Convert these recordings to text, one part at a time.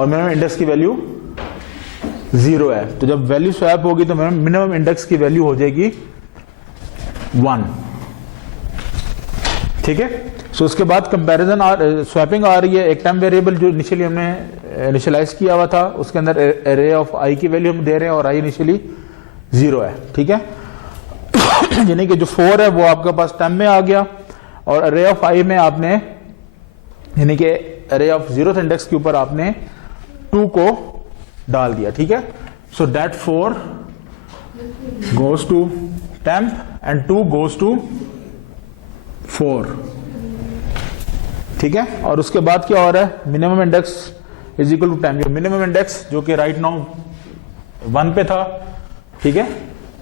और minimum index की value 0 है। तो जब वैल्यू स्वैप होगी तो मिनिमम इंडेक्स की वैल्यू हो जाएगी 1। ठीक है। सो उसके बाद कंपैरिजन स्वैपिंग आ रही है। एक टाइम वेरिएबल जो इनिशियली हमने इनिशियलाइज किया हुआ था उसके अंदर एरे ऑफ आई की वैल्यू हम दे रहे हैं और आई इनिशियली 0 है। ठीक है। यानी कि जो 4 है वो आपके पास टाइम में आ गया और एरे ऑफ आई में आपने यानी कि एरे ऑफ 0th इंडेक्स के ऊपर आपने 2 को डाल दिया। ठीक है। So that 4 goes to temp and 2 goes to 4। ठीक है। और उसके बाद क्या हो रहा है, minimum index is equal to temp. Minimum index जो कि राइट नाउ 1 पे था। ठीक है।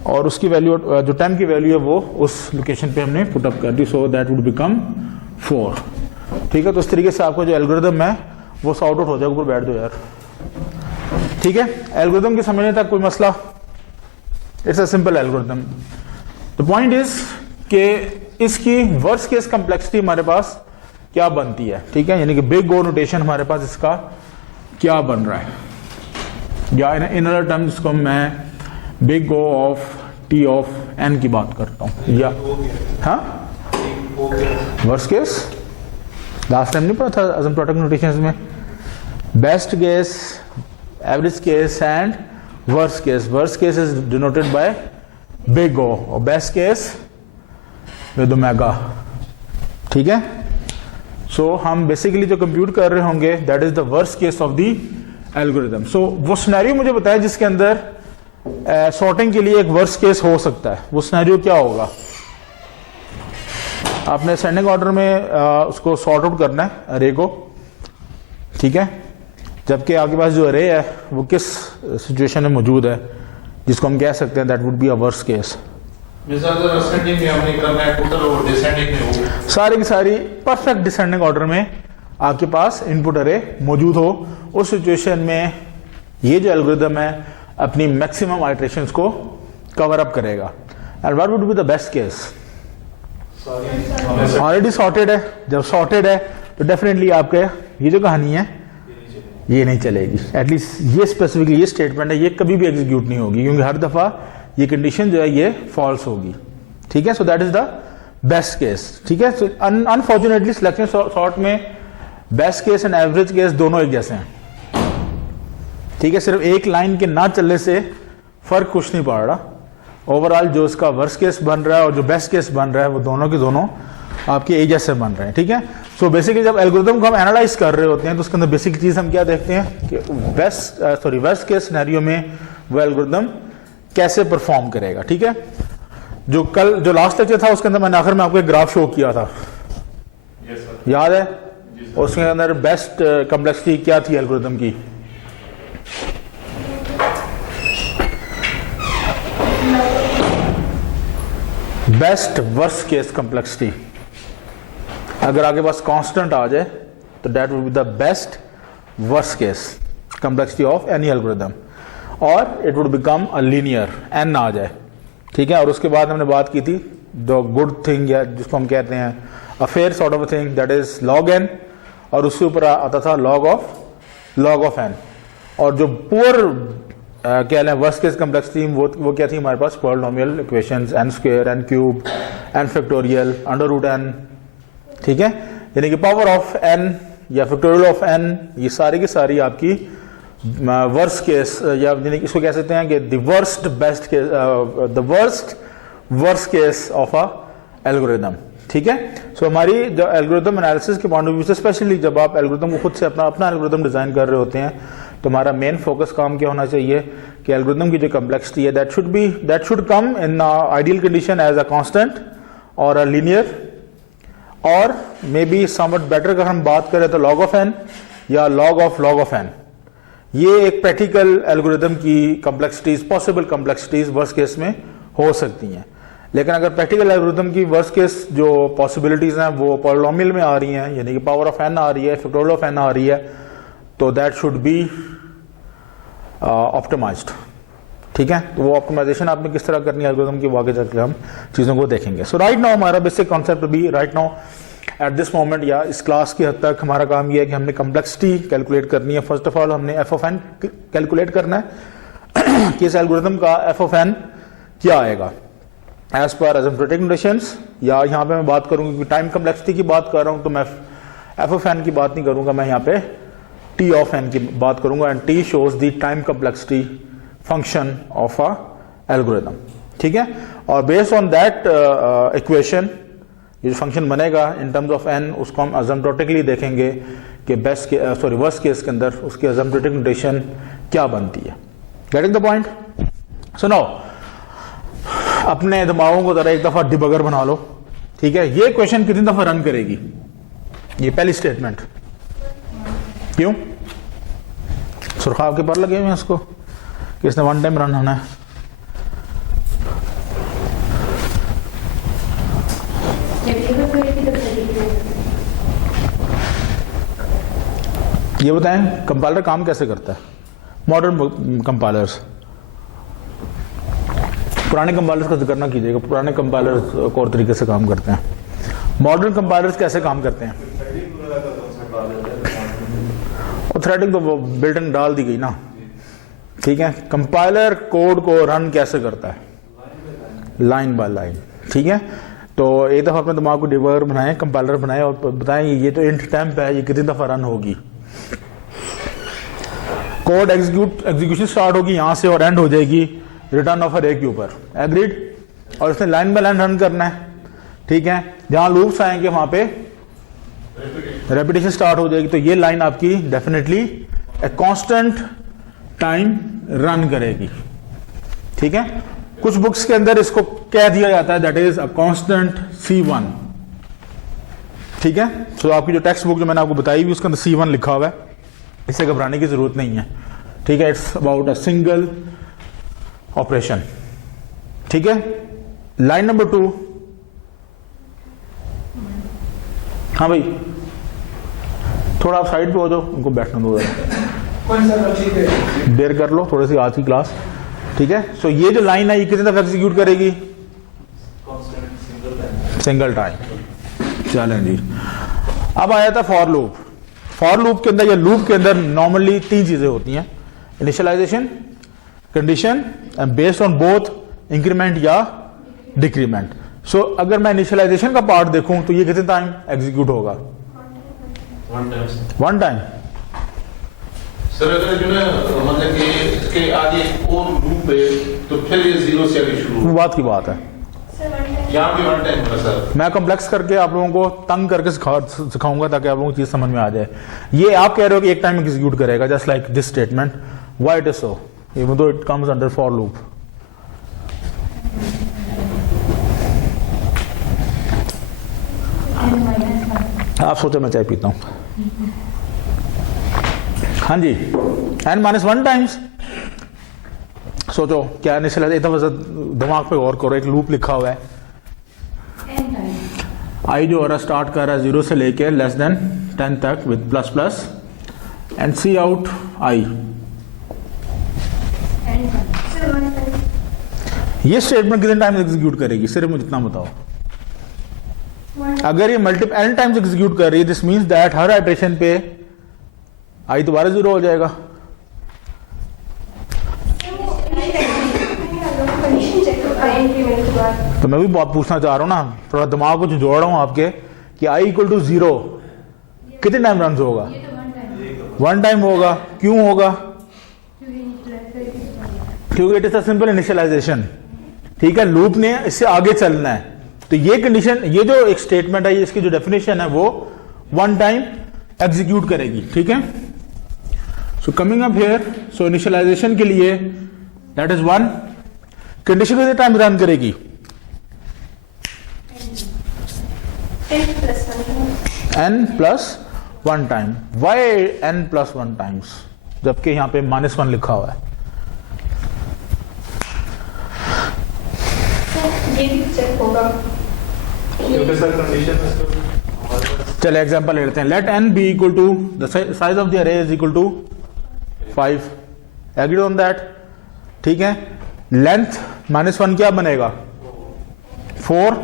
और उसकी वैल्यू जो टेम्प की वैल्यू है वो उस लोकेशन पे हमने पुट अप कर दी। So that would become 4। ठीक है। तो इस तरीके से आपका जो एल्गोरिदम है वो सॉर्ट आउट हो जाएगा। ऊपर बैठ दो यार। ठीक है। एल्गोरिदम के समझने तक कोई मसला, it's a simple algorithm. The point is कि इसकी वर्स्ट केस कॉम्प्लेक्सिटी हमारे पास क्या बनती है। ठीक है। यानी कि बिग ओ नोटेशन हमारे पास इसका क्या बन रहा है, या इन अदर टर्म्स जिसको मैं big O of t of n की बात करता हूं। या हाँ, वर्स्ट केस लास्ट टाइम नहीं पढ़ा था असिम्प्टोटिक नोटेशंस में, best case, average case and worst case. Worst case is denoted by big O और बेस्ट केस विद ओमेगा। ठीक है। सो हम बेसिकली जो कंप्यूट कर रहे होंगे that is the worst case of the algorithm. So वो सिनेरियो मुझे बताया जिसके अंदर सॉर्टिंग के लिए एक वर्स्ट केस हो सकता है। वो सिनेरियो क्या होगा, आपने असेंडिंग ऑर्डर में उसको सॉर्ट आउट करना है अरे को। ठीक है। जबकि आपके पास जो अरे है वो किस सिचुएशन में मौजूद है जिसको हम कह सकते हैं that would be a worst case. सारी की सारी परफेक्ट डिसेंडिंग ऑर्डर में आपके पास इनपुट अरे मौजूद हो, उस सिचुएशन में ये जो एल्गोरिथम है अपनी मैक्सिमम आइटरेशंस को कवर अप करेगा। And what would be the best case, already sorted है। जब सॉर्टेड है तो डेफिनेटली आपके ये जो कहानी है ये नहीं चलेगी। एटलीस्ट ये स्पेसिफिकली ये स्टेटमेंट है ये कभी भी एग्जीक्यूट नहीं होगी क्योंकि हर दफा ये कंडीशन जो है ये फॉल्स होगी। ठीक है। So that is the best case. ठीक है। सो अनफॉर्चुनेटली सिलेक्शन सॉर्ट में best case and average case दोनों एक जैसे हैं। ठीक है। सिर्फ एक लाइन के ना चलने से फर्क कुछ नहीं पड़ रहा। ओवरऑल जो इसका वर्स्ट केस बन रहा है और जो बेस्ट केस बन रहा है वो दोनों के दोनों आपके एक जैसे बन रहे हैं। ठीक है। सो बेसिकली जब एल्गोरिथम को हम एनालाइज कर रहे होते हैं तो उसके अंदर बेसिक चीज हम क्या देखते हैं कि वेस्ट केस सिनेरियो में वो एल्गोरिथम कैसे परफॉर्म करेगा। ठीक है। जो लास्ट लेक्चर था उसके अंदर मैंने आखिर में आपको एक ग्राफ शो किया था, याद है? उसके अंदर बेस्ट कॉम्प्लेक्सिटी क्या थी एल्गोरिथम की, बेस्ट वर्स्ट केस कॉम्प्लेक्सिटी। अगर आपके पास कांस्टेंट आ जाए तो that will be the best worst case complexity of any algorithm, और it would become a linear n आ जाए। ठीक है। और उसके बाद हमने बात की थी द गुड थिंग या जिसको हम कहते हैं a fair sort of a thing that is log n, और उसके ऊपर आता था लॉग ऑफ एन। और जो पुअर क्या लें वर्स्ट केस कॉम्प्लेक्सिटी वो क्या थी हमारे पास, polynomial equations, n square, n cube, n factorial, under root n. ठीक है। यानी कि पावर ऑफ एन या फैक्टोरियल ऑफ एन, ये सारी की सारी आपकी वर्स्ट केस या इसको कह सकते हैं कि the worst case of a algorithm. ठीक है। सो हमारी जो एल्गोरिथम एनालिसिस के पॉइंट ऑफ व्यू से स्पेशली जब आप एल्गोरिथम को खुद से अपना एल्गोरिथम डिजाइन कर रहे होते हैं तो हमारा मेन फोकस काम क्या होना चाहिए कि एल्गोरिथम की जो कॉम्प्लेक्सिटी है that should come in ideal condition as a constant और अ लीनियर, और मे बी समवट बेटर अगर हम बात करें तो लॉग ऑफ एन या लॉग ऑफ एन। ये एक प्रैक्टिकल एल्गोरिथम की complexities, possible complexities worst case में हो सकती हैं। लेकिन अगर प्रैक्टिकल एल्गोरिथम की वर्स्ट केस जो पॉसिबिलिटीज हैं वो पॉलिनोमियल में आ रही हैं, यानी कि पावर ऑफ एन आ रही है, फैक्टोरियल ऑफ एन आ रही है, तो दैट शुड बी ऑप्टिमाइज्ड। ठीक है। तो वो ऑप्टिमाइजेशन आपने किस तरह करनी है एल्गोरिथम की, वो आगे चलकर हम चीजों को देखेंगे। सो राइट नाउ हमारा बेसिक कॉन्सेप्ट भी right now at this moment या इस क्लास की हद तक हमारा काम यह है कि हमने कम्प्लेक्सिटी कैलकुलेट करनी है। फर्स्ट ऑफ ऑल हमने एफ ऑफ एन कैलकुलेट करना है कि इस एल्गोरिथम का एफ ऑफ एन क्या आएगा एज पर एसिम्प्टोटिक नोटेशंस, या यहाँ पे मैं बात करूँगा कि टाइम कम्प्लेक्सिटी की बात कर रहा हूँ तो मैं एफ ऑफ एन की बात नहीं करूँगा, मैं यहाँ पे टी ऑफ एन की बात करूँगा। And T shows the time complexity function of a algorithm, ठीक है। और बेस्ड ऑन दैट इक्वेशन ये जो फंक्शन बनेगा इन टर्म्स ऑफ एन, उसको हम असिम्प्टोटिकली देखेंगे कि बेस्ट के सॉरी वर्स्ट केस के अंदर उसकी असिम्प्टोटिक नोटेशन क्या बनती है। Getting the point? So now अपने दिमागों को जरा एक दफा डिबगर बना लो, ठीक है। ये क्वेश्चन कितनी दफा रन करेगी? ये पहली स्टेटमेंट क्यों सुरखाव के पर लगे हुए हैं इसको कि इसने वन टाइम रन होना है। ये बताएं कंपाइलर काम कैसे करता है? मॉडर्न कंपाइलर्स, पुराने कंपाइलर्स का जिक्र ना कीजिएगा, पुराने कंपाइलर्स और तरीके से काम करते हैं। मॉडर्न कंपाइलर्स कैसे काम करते हैं? और थ्रेडिंग तो बिल्ट इन डाल दी गई ना, ठीक है। कंपाइलर कोड को रन कैसे करता है? लाइन बाय लाइन, ठीक है। तो एक दफा अपने दिमाग को डिबगर बनाएं, कंपाइलर बनाएं और बताएं ये तो इंट टेम्प है, ये कितनी दफा रन होगी। कोड एग्जीक्यूशन स्टार्ट होगी यहां से और एंड हो जाएगी रिटर्न ऑफ अरे के ऊपर, एग्रीड। और इसने लाइन बाय लाइन रन करना है, ठीक है। जहां लूप्स आएंगे वहां पे रेपिटेशन स्टार्ट हो जाएगी, तो ये लाइन आपकी definitely a constant time run करेगी, ठीक है। कुछ बुक्स के अंदर इसको कह दिया जाता है that is a constant C1, ठीक है। तो आपकी जो टेक्स्ट बुक जो मैंने आपको बताई हुई उसके अंदर C1 लिखा हुआ है, इसे घबराने की जरूरत नहीं है, ठीक है। It's about a single operation, ठीक है। लाइन नंबर 2, हाँ भाई थोड़ा आप साइड पे हो जाओ, उनको बैठना दो, देर कर लो थोड़ी सी आज की क्लास, ठीक है। सो ये जो लाइन है ये कितने दफा एग्जीक्यूट करेगी? Single time. चलें जी, अब आया था फॉर लूप। फॉर लूप के अंदर या लूप के अंदर नॉर्मली 3 चीजें होती हैं, initialization, condition and based on both increment या डिक्रीमेंट। सो अगर मैं इनिशियलाइजेशन का पार्ट देखूं तो ये कितने टाइम एग्जीक्यूट होगा? One time. सर अगर जो है मतलब कि इसके आगे और लूप है तो फिर ये 0 से आगे शुरू बात की बात है, यहाँ भी वन टाइम होगा सर। मैं कॉम्प्लेक्स करके आप लोगों को तंग करके सिखाऊंगा ताकि आप लोगों को चीज समझ में आ जाए। ये आप कह रहे हो कि एक टाइम एग्जीक्यूट करेगा, just like this statement, why it is so, even though it comes under for loop. आप सोचो मैं चाय पीता हूं। हाँ जी, n-1 टाइम्स। सोचो क्या इनिशियल, एक दफा दिमाग पे गौर करो, एक लूप लिखा हुआ है, आई जो हो रहा स्टार्ट कर रहा है 0 से लेके लेस देन 10 तक with plus plus and cout i. ये स्टेटमेंट कितने टाइम एग्जीक्यूट करेगी? सिर्फ मुझे इतना बताओ। अगर ये मल्टीपल n टाइम्स एग्जीक्यूट कर रही है, this means that her iteration पे आई दोबारा 0 हो जाएगा। तो मैं भी बहुत पूछना चाह रहा हूं ना, थोड़ा दिमाग को जोड़ रहा हूं आपके कि i इक्वल टू 0 कितने टाइम रन होगा? 1 टाइम होगा। क्यों होगा? क्योंकि it is a simple initialization, ठीक है। लूप ने इससे आगे चलना है, तो ये कंडीशन, ये जो एक स्टेटमेंट है, इसकी जो डेफिनेशन है वो 1 टाइम एग्जीक्यूट करेगी, ठीक है। So coming up here, so initialization के लिए दैट इज 1, कंडीशन कितने टाइम रन करेगी? n+1 time. Y n+1 times, जबकि यहां पे -1 लिखा हुआ है? ये भी चेक होगा। चले एग्जांपल ले लेते हैं। Let n be equal to the size of the array is equal to 5। Agreed on that, ठीक है। लेंथ -1 क्या बनेगा? 4।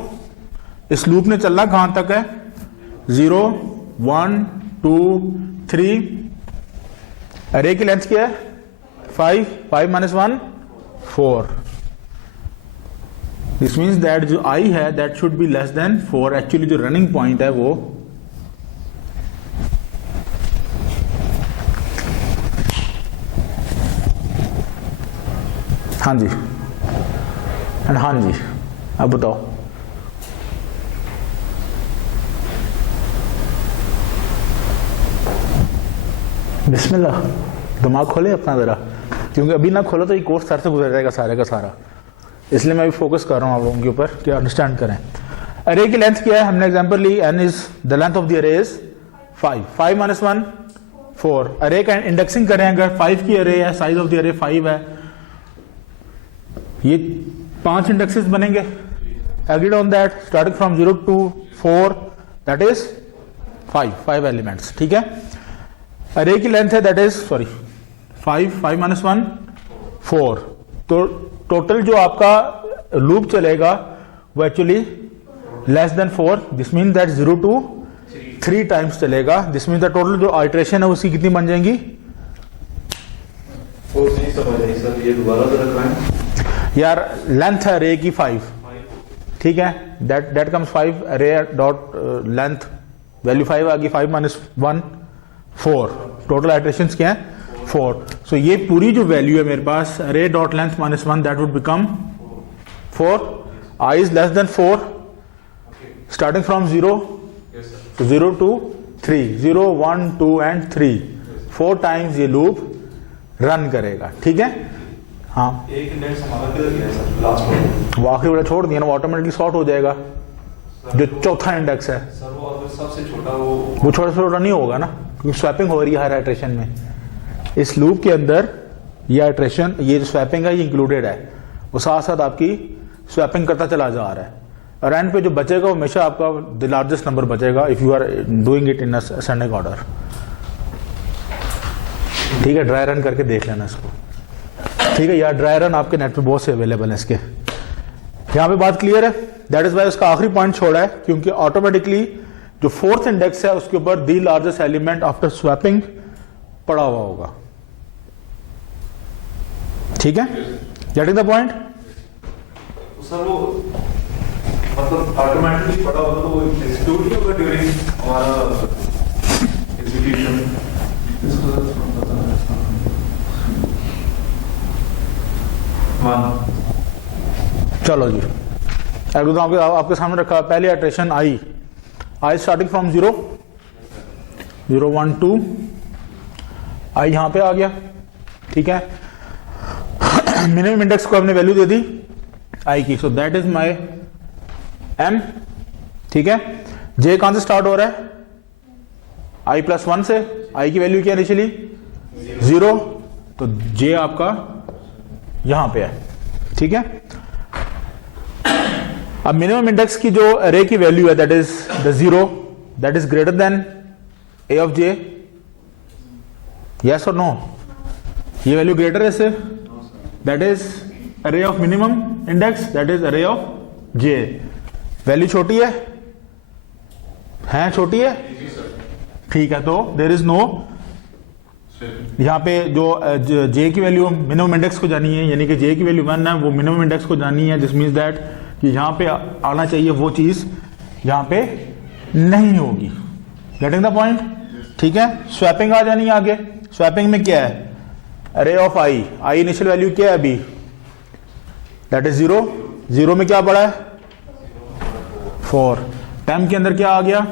इस लूप ने चलना कहां तक है? 0 1 2 3, अरे की लेंथ क्या है 5, 5 माइनस 1 4, दिस मीन्स दैट जो आई है that should be less than 4। Actually जो रनिंग पॉइंट है वो हाँ जी एंड हाँ जी, अब बताओ बिस्मिल्लाह, दिमाग खोले अपना जरा, क्योंकि अभी ना खोलो तो ये कोर्स सर से गुजर जाएगा सारे का सारा, इसलिए मैं भी फोकस कर रहा हूँ आप लोगों के ऊपर कि अंडरस्टैंड करें। अरे की लेंथ क्या है, हमने एग्जांपल ली n is the length of the array is 5, 5 minus 1 4। अरे का इंडेक्सिंग करें, अगर 5 की अरे है, साइज ऑफ द अरे 5 है, ये 5 इंडेक्सेस बनेंगे। Agreed on that, starting from 0 to 4 that is 5 elements, ठीक है। अरे की लेंथ है दैट इज 5 माइनस 1 4, तो टोटल जो आपका लूप चलेगा वो actually less than 4, this mean that 0 to 3 times चलेगा। दिस मीन द टोटल जो आइटरेशन है उसकी कितनी बन जाएंगी? नहीं समझ आई सर, ये दोबारा जरा कराएं। यार लेंथ है अरे की 5, ठीक है, दैट कम्स 5, अरे डॉट लेंथ वैल्यू 5 आ गई, 5 माइनस 1 4, टोटल आइटरेशंस क्या है 4। सो ये पूरी जो वैल्यू है मेरे पास अरे dot length minus 1 that would become 4, I is less than 4, starting from 0 0 to 3, 0 1 2 and 3, 4 times ये लूप रन करेगा, ठीक है। हाँ, एक इंडेक्स हमारा किधर गया सर? लास्ट में वो आखिरी वाला छोड़ दिया ना, वो ऑटोमेटिकली सॉर्ट हो जाएगा। जो चौथा इंडेक्स है सर, वो अगर सबसे छोटा वो छोटा छोटा नहीं होगा ना, क्योंकि स्वैपिंग हो रही है हर आइटरेशन में। इस लूप के अंदर ये आइटरेशन, ये जो स्वैपिंग है ये इंक्लूडेड है, वो साथ साथ आपकी स्वैपिंग करता चला जा रहा है, और एंड पे जो बचेगा वो हमेशा आपका द लार्जेस्ट नंबर बचेगा if you are doing it in ascending order, ठीक है। ड्राई रन करके देख लेना इसको, ठीक है। यार ड्राई रन आपके नेट पे बहुत से अवेलेबल है इसके। यहाँ पे बात क्लियर है, दैट इज वाई उसका आखिरी पॉइंट छोड़ा है, क्योंकि ऑटोमेटिकली जो 4th इंडेक्स है उसके ऊपर दी लार्जेस्ट एलिमेंट आफ्टर स्वैपिंग पड़ा हुआ होगा, ठीक है। Getting the point? सर वो मतलब ऑटोमेटिकली पड़ा होगा तो वो एग्जीक्यूट नहीं होगा ड्यूरिंग हमारा एग्जीक्यूशन। चलो जी, एल्गोरिथम आपके सामने रखा, पहली आइटरेशन आई स्टार्टिंग फ्रॉम 0 0 1 2, आई यहां पे आ गया, ठीक है। मिनिमम इंडेक्स को हमने वैल्यू दे दी आई की, so that is my m, ठीक है। जे कहां से स्टार्ट हो रहा है? आई प्लस 1 से। आई की वैल्यू क्या इनिशियली 0, तो जे आपका यहां पे है, ठीक है। अब मिनिमम इंडेक्स की जो अरे की वैल्यू है that is the 0 that is greater than A of J, yes और नो? ये वैल्यू ग्रेटर है इससे, दैट इज अरे of minimum index, that is अरे ऑफ जे। वैल्यू छोटी है छोटी है, ठीक है। तो देयर इज नो, यहां पे जो जे की वैल्यू मिनिमम इंडेक्स को जानी है, यानी कि जे की वैल्यू 1 है, वो मिनिमम इंडेक्स को जानी है, दिस मीन्स दैट कि यहां पे आना चाहिए वो चीज यहां पे नहीं होगी। Getting the point? ठीक है। स्वैपिंग आ जानी है आगे। स्वैपिंग में क्या है? अरे ऑफ आई इनिशियल वैल्यू क्या है अभी? That is 0। 0 में क्या पड़ा है? 4। टेम के अंदर क्या आ गया?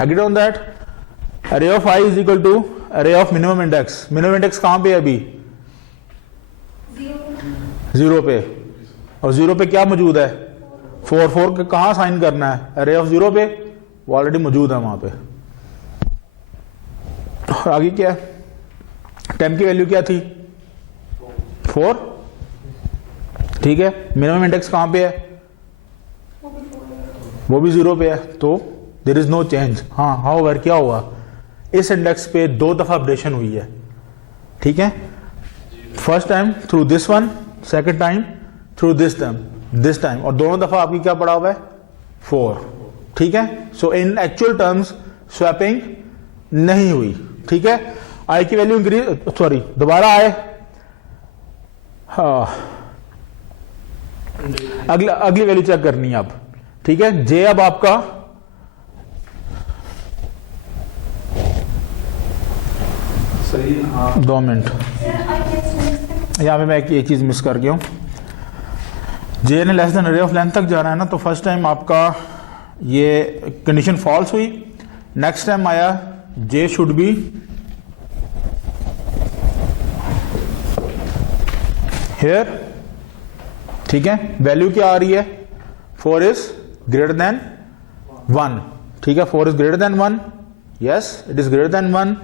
Agreed on that? Array of i is equal to array of minimum index. Minimum index कहां पे है अभी? 0 पे। और 0 पे क्या मौजूद है? 4 कहां साइन करना है? अरे ऑफ 0 पे, वो ऑलरेडी मौजूद है वहां पे। और आगे क्या है? टेम की वैल्यू क्या थी? 4। ठीक है। मिनिमम इंडेक्स कहां पे है? वो भी 0 पे है, तो देयर इज नो चेंज। हाँ, हाउएवर क्या हुआ? इस इंडेक्स पे 2 दफा अपडेशन हुई है। ठीक है। First time through this one, second time through this time, और दोनों दफा आपकी क्या पड़ा हुआ है? 4। ठीक है। सो इन एक्चुअल टर्म्स स्वैपिंग नहीं हुई, ठीक है। आई की वैल्यू इंक्रीज, सॉरी दोबारा आए, हाँ अगली वैल्यू चेक करनी है अब, ठीक है। जे अब आपका सही, हाँ 2 मिनट, यहाँ पे मैं एक चीज मिस कर गया हूँ। जे ने लेस देन अरे ऑफ लेंथ तक जा रहा है ना, तो फर्स्ट टाइम आपका ये कंडीशन फॉल्स हुई, नेक्स्ट टाइम आया जे शुड बी हियर, ठीक है। वैल्यू क्या आ रही है, 4 इज ग्रेटर देन 1, ठीक है। 4 is greater than 1, yes it is greater than 1।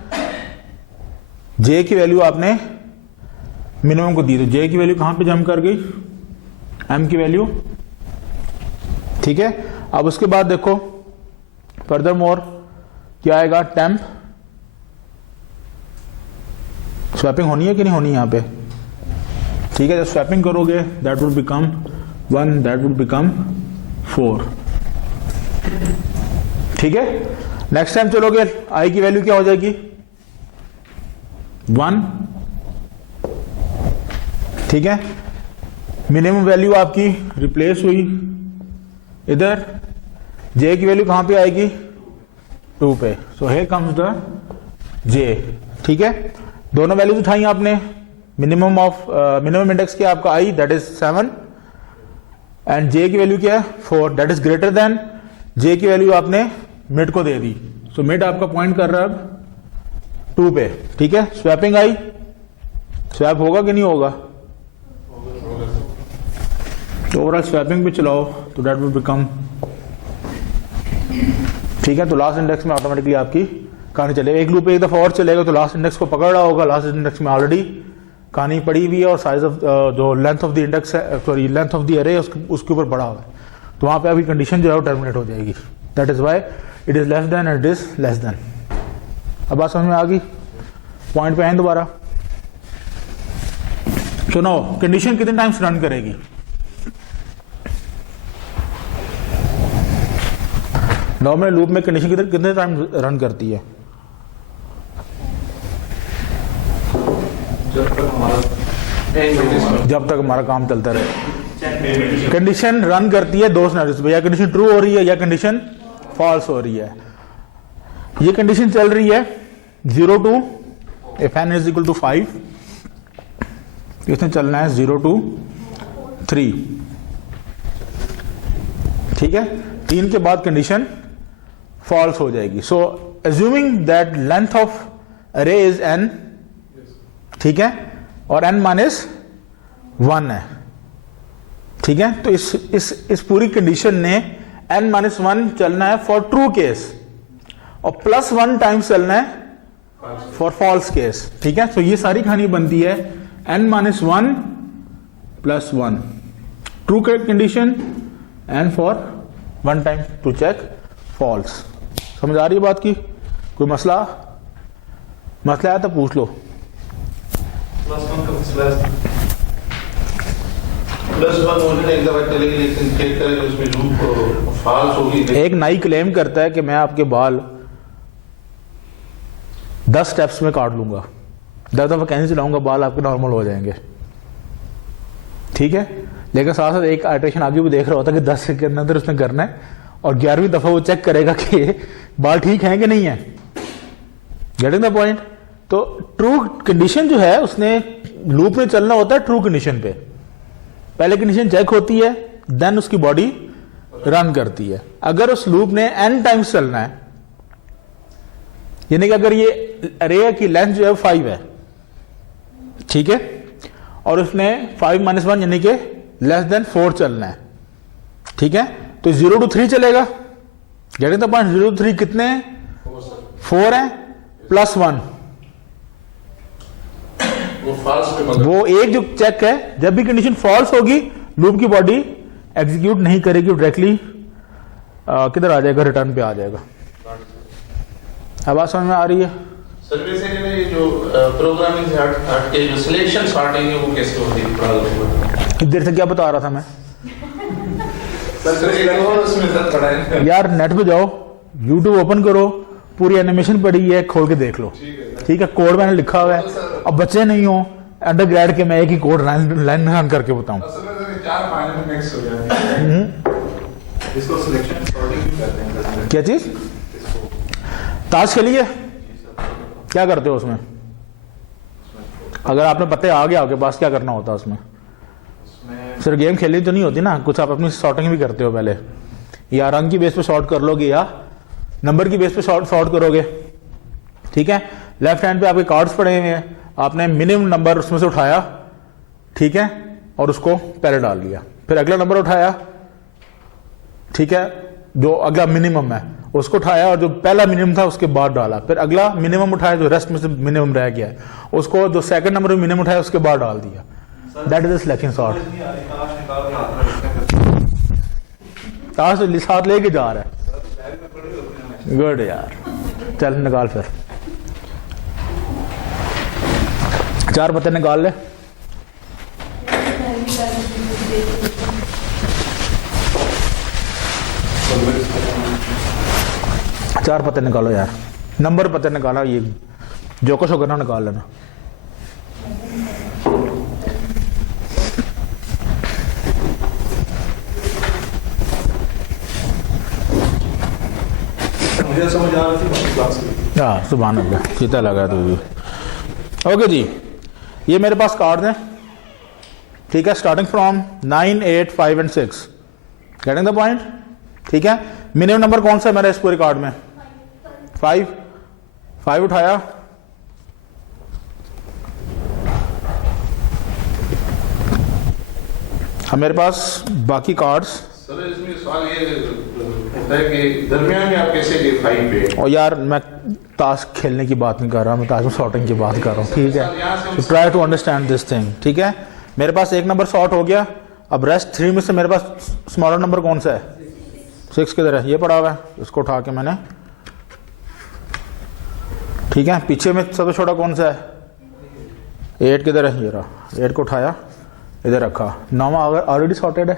जे की वैल्यू आपने मिनिमम को दी, तो जे की वैल्यू कहां पे जंप कर गई, एम की वैल्यू, ठीक है। अब उसके बाद देखो फर्दर मोर क्या आएगा, टेम्प स्वैपिंग होनी है कि नहीं होनी यहां पे, ठीक है। जब स्वैपिंग करोगे that would become 1, that would become 4, ठीक है। नेक्स्ट टाइम चलोगे आई की वैल्यू क्या हो जाएगी, 1, ठीक है। मिनिमम वैल्यू आपकी रिप्लेस हुई, इधर जे की वैल्यू कहां पे आएगी, 2 पे। सो हियर कम्स द जे, ठीक है। दोनों वैल्यूज उठाई आपने, मिनिमम ऑफ मिनिमम इंडेक्स क्या आपका आई, दैट इज 7, एंड जे की वैल्यू क्या है 4, दैट इज ग्रेटर देन, जे की वैल्यू आपने मिड को दे दी। सो मिड आपका पॉइंट कर रहा है अब 2 पे, ठीक है। स्वैपिंग आई, स्वैप होगा कि नहीं होगा, तो ओवरऑल स्वैपिंग पे चलाओ तो दैट विल बिकम, ठीक है। तो लास्ट इंडेक्स में ऑटोमेटिकली आपकी कहानी चलेगा, एक लूप एक दफा और चलेगा तो लास्ट इंडेक्स को पकड़ रहा होगा, लास्ट इंडेक्स में ऑलरेडी कहानी पड़ी हुई है और साइज ऑफ जो लेंथ ऑफ द इंडेक्स है, सॉरी लेंथ ऑफ द अरे उसके ऊपर बड़ा हुआ है, तो वहां पे अभी कंडीशन जो है वो टर्मिनेट हो जाएगी, that is why it is less than and it is less than. अब बात समझ में आ गई, पॉइंट पे आए दोबारा। सुनो, कंडीशन कितने टाइम्स रन करेगी, नॉर्मल लूप में कंडीशन कितने टाइम रन करती है, जब तक हमारा काम चलता रहे। कंडीशन रन करती है 2 सिनेरियोस में, या कंडीशन ट्रू हो रही है या कंडीशन फॉल्स हो रही है। ये कंडीशन चल रही है 0 to if n is equal to 5, इसमें चलना है 0 to 3, ठीक है। 3 के बाद कंडीशन फॉल्स हो जाएगी। सो अज्यूमिंग दैट लेंथ ऑफ अरे इज n, ठीक है, और n माइनस 1 है, ठीक है। तो इस पूरी कंडीशन ने n माइनस 1 चलना है फॉर ट्रू केस और +1 टाइम्स चलना है फॉर फॉल्स केस, ठीक है। तो ये सारी कहानी बनती है n minus 1 + 1 true condition and for 1 time to check false. समझ आ रही है बात की, कोई मसला आया तो पूछ लो। +1 का स्लैश +1 मुझे एक दफा चलेगी, लेकिन चेक करें उसमें लूप फॉल्स होगी। एक नाई क्लेम करता है कि मैं आपके बाल 10 स्टेप्स में काट लूंगा, 10 दफा कैसे चलाऊंगा बाल आपके नॉर्मल हो जाएंगे, ठीक है। लेकिन साथ साथ एक आइटरेशन आगे भी देख रहा होता है कि 10 के अंदर उसने करना है और 11वीं दफा वो चेक करेगा कि बाल ठीक हैं कि नहीं है। Getting the point. तो ट्रू कंडीशन जो है उसने लूप में चलना होता है ट्रू कंडीशन पे, पहले कंडीशन चेक होती है देन उसकी बॉडी रन करती है। अगर उस लूप ने n टाइम्स चलना है, यानी कि अगर ये अरे की लेंथ जो है 5 है, ठीक है, और उसने 5 - 1 यानी कि लेस देन 4 चलना है, ठीक है, तो 0 to 3 चलेगा। Getting the point. 0 to 3 कितने हैं, 4 है +1, वो एक जो चेक है, जब भी कंडीशन फॉल्स होगी लूप की बॉडी एग्जीक्यूट नहीं करेगी, डायरेक्टली किधर आ जाएगा, रिटर्न पे आ जाएगा। आवाज समझ में आ रही है। सर बेसिकली जो प्रोग्रामिंग से हट के जो सिलेक्शन सॉर्टिंग है वो कैसे होती है, देर से क्या बता रहा था मैं, सर एक और उसमें सर पड़ा है। यार नेट पे जाओ, यूट्यूब ओपन करो, पूरी एनिमेशन पड़ी है, खोल के देख लो, ठीक है। कोड मैंने लिखा हुआ है। अब बच्चे नहीं हो अंडर ग्रेड के, मैं एक ही कोड लाइन रन करके बताऊं। असल में सर 4 महीने में मिक्स हो जाती है। इसको सिलेक्शन सॉर्टिंग भी करते हैं। क्या चीज? ताश खेलिए, क्या करते हो उसमें? अगर आपने पता है आ गया आपके पास, क्या करना होता है उसमें? सिर्फ गेम खेलनी तो नहीं होती ना, कुछ आप अपनी सॉर्टिंग भी करते हो पहले। या रंग की बेस पे शॉर्ट कर लोगे या नंबर की बेस पे शॉर्ट करोगे, ठीक है। लेफ्ट हैंड पे आपके कार्ड्स पड़े हुए हैं, आपने मिनिमम नंबर उसमें से उठाया, ठीक है, और उसको पहले डाल लिया। फिर अगला नंबर उठाया, ठीक है, जो अगला मिनिमम है उसको उठाया, और जो पहला मिनिमम था उसके बाद डाला। फिर अगला मिनिमम उठाया, जो रेस्ट में से मिनिमम रह गया है उसको, जो सेकंड नंबर में मिनिमम उठाया उसके बाद डाल दिया। That is the selection sort. ताश तो साथ लेके जा रहा है, गुड यार। चल निकाल फिर, 4 पत्ते निकाल ले। चार पत्ते निकालो यार, नंबर पत्ते निकाला, ये जो कुछ होगा ना निकाल लेना। मुझे समझ आ रही थी क्लास की। हाँ सुभान अल्लाह, सीधा लगा तू भी। ओके जी, ये मेरे पास कार्ड हैं, ठीक है, starting from 9, 8, 5 and 6। Getting the point, ठीक है। मिनिमम नंबर कौन सा है मेरे इस पूरे कार्ड में? 5 उठाया, अब मेरे पास बाकी कार्ड्स। सर इसमें सवाल ये होता है कि दरमियान में आप कैसे गए 5 पे? और यार मैं ताश खेलने की बात नहीं कर रहा, मैं ताश में शॉर्टिंग की बात कर रहा हूँ, ठीक है। Try to understand this thing, ठीक है। मेरे पास एक नंबर शॉर्ट हो गया, अब रेस्ट 3 में से मेरे पास स्मॉलर नंबर कौन सा है? 6 किधर है? ये पड़ा हुआ है, इसको उठा के मैंने, ठीक है। पीछे में सबसे छोटा कौन सा है? 8 किधर है? ये रहा, 8 को उठाया, इधर रखा। 9 अगर ऑलरेडी सॉर्टेड है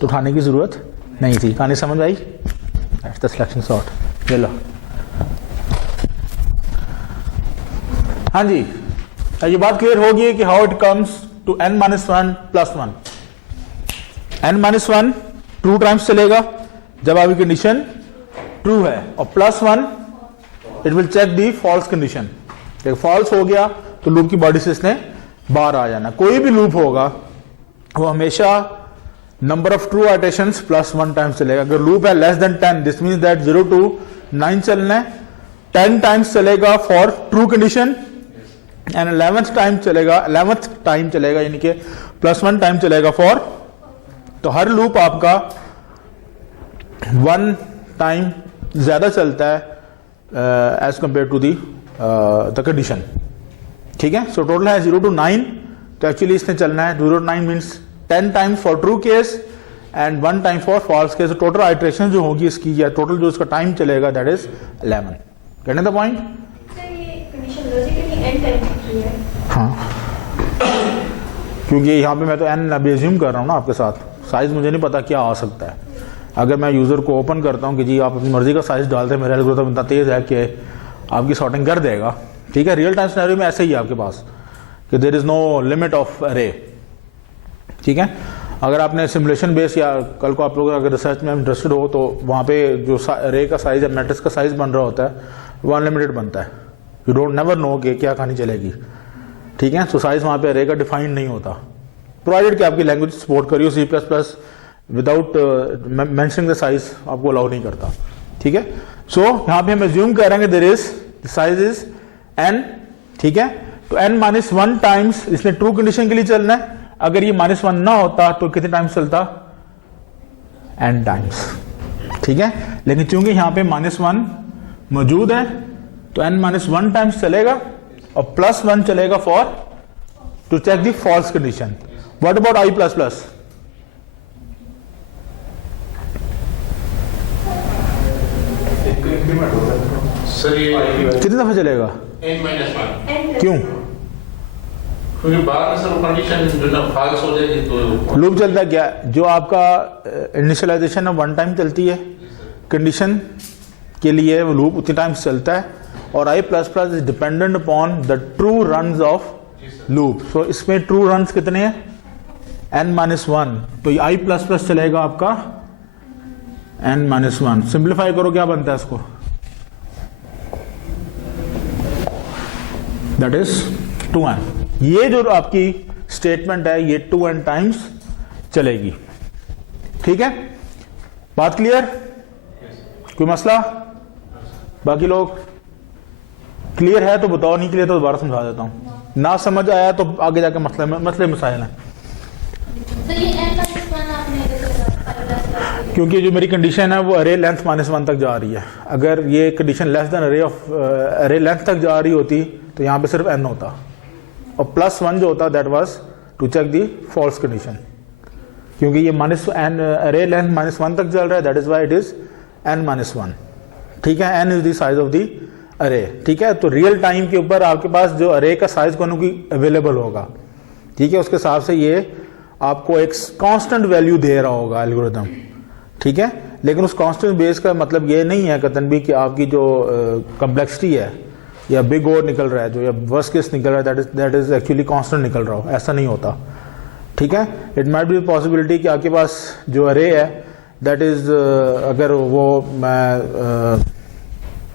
तो उठाने की जरूरत नहीं थी। कहानी समझ आई? That's the selection sort. ये लो, हाँ जी, ये बात क्लियर होगी कि how it comes to n-1 + 1। n-1 true times चलेगा जब आपकी कंडीशन ट्रू है, और +1 it will check the false condition. False हो गया तो लूप की बॉडी से इसने बाहर आ जाना। कोई भी लूप होगा वो हमेशा number of true iterations +1 times चलेगा। अगर लूप है less than 10, this means that 0 to 9 चलना है। 10 टाइम्स चलेगा for true condition, and 11th time चलेगा यानी कि +1 टाइम चलेगा फॉर। तो हर लूप आपका 1 टाइम ज्यादा चलता है as compare to the condition, ठीक है। सो टोटल है 0 to 9, तो एक्चुअली इसने चलना है 0 to 9 means 10 times for true case and 1 time for false case. Total iteration जो होगी इसकी, या टोटल जो इसका टाइम चलेगा, that is 11। Getting the point? हाँ, क्योंकि यहाँ पे मैं तो n अभी एज्यूम कर रहा हूँ ना आपके साथ, साइज मुझे नहीं पता क्या आ सकता है। अगर मैं यूजर को ओपन करता हूँ कि जी आप अपनी मर्जी का साइज डालते हैं, मेरा एल्गोरिथम इतना तेज है कि आपकी सॉर्टिंग कर देगा, ठीक है। रियल टाइम सिनेरियो में ऐसे ही है आपके पास कि there is no limit of array, ठीक है। अगर आपने सिमुलेशन बेस, या कल को आप लोग अगर रिसर्च में इंटरेस्टेड हो तो वहाँ पे जो अरे का साइज या मैट्रिक्स का साइज बन रहा होता है वो अनलिमिटेड बनता है। यू डोंट नेवर नो कि क्या कहानी चलेगी, ठीक है। सो साइज वहाँ पे अरे का डिफाइंड नहीं होता, प्रोवाइडेड कि आपकी लैंग्वेज सपोर्ट करियो। C++ without mentioning the size आपको अलाउ नहीं करता, ठीक है। सो यहाँ पे हम एज्यूम कर रहे हैं कि there is size is n, ठीक है। तो n-1 टाइम्स इसने ट्रू कंडीशन के लिए चलना है। अगर ये -1 ना होता तो कितने टाइम्स चलता? n टाइम्स, ठीक है। लेकिन चूंकि यहाँ पे -1 मौजूद है तो n-1 टाइम्स चलेगा, और +1 चलेगा for to check the false condition. What about i++? Sir ये कितनी दफा चलेगा? n-1 क्यों? क्योंकि बाद में सर कंडीशन जो ना फाल्स हो जाएगी तो लूप चलता है क्या, जो आपका इनिशियलाइजेशन है 1 टाइम चलती है कंडीशन के लिए, वो लूप उतने टाइम चलता है, और i plus plus is dependent upon the true runs of loop. So इसमें ट्रू रन्स कितने हैं, n-1, तो i प्लस प्लस चलेगा आपका n-1। सिंप्लीफाई करो क्या बनता है इसको, दैट इज 2n। ये जो आपकी स्टेटमेंट है ये 2n टाइम्स चलेगी। ठीक है, बात क्लियर, कोई मसला? बाकी लोग क्लियर है तो बताओ, नहीं क्लियर तो दोबारा समझा देता हूं, ना समझ आया तो आगे जाके मसले मसाइल हैं। क्योंकि जो मेरी कंडीशन है वो अरे लेंथ -1 तक जा रही है, अगर ये कंडीशन लेस देन अरे लेंथ तक जा रही होती तो यहाँ पे सिर्फ n होता, और +1 जो होता that was to check the false condition, क्योंकि ये अरे लेंथ -1 तक चल रहा है, that is why it is n-1। ठीक है, n is the size of the array. ठीक है, तो रियल टाइम के ऊपर आपके पास जो अरे का साइज कोनो की अवेलेबल होगा, ठीक है, उसके हिसाब से ये आपको एक कांस्टेंट वैल्यू दे रहा होगा एल्गोरिथम। ठीक है, लेकिन उस कांस्टेंट बेस का मतलब ये नहीं है कतन भी कि आपकी जो कम्प्लेक्सिटी है या बिग ओर निकल रहा है जो, या वर्स्ट केस निकल रहा है दैट इज एक्चुअली कांस्टेंट निकल रहा हो, ऐसा नहीं होता। ठीक है, इट माइट बी पॉसिबिलिटी कि आपके पास जो अरे है दैट इज अगर वो मैं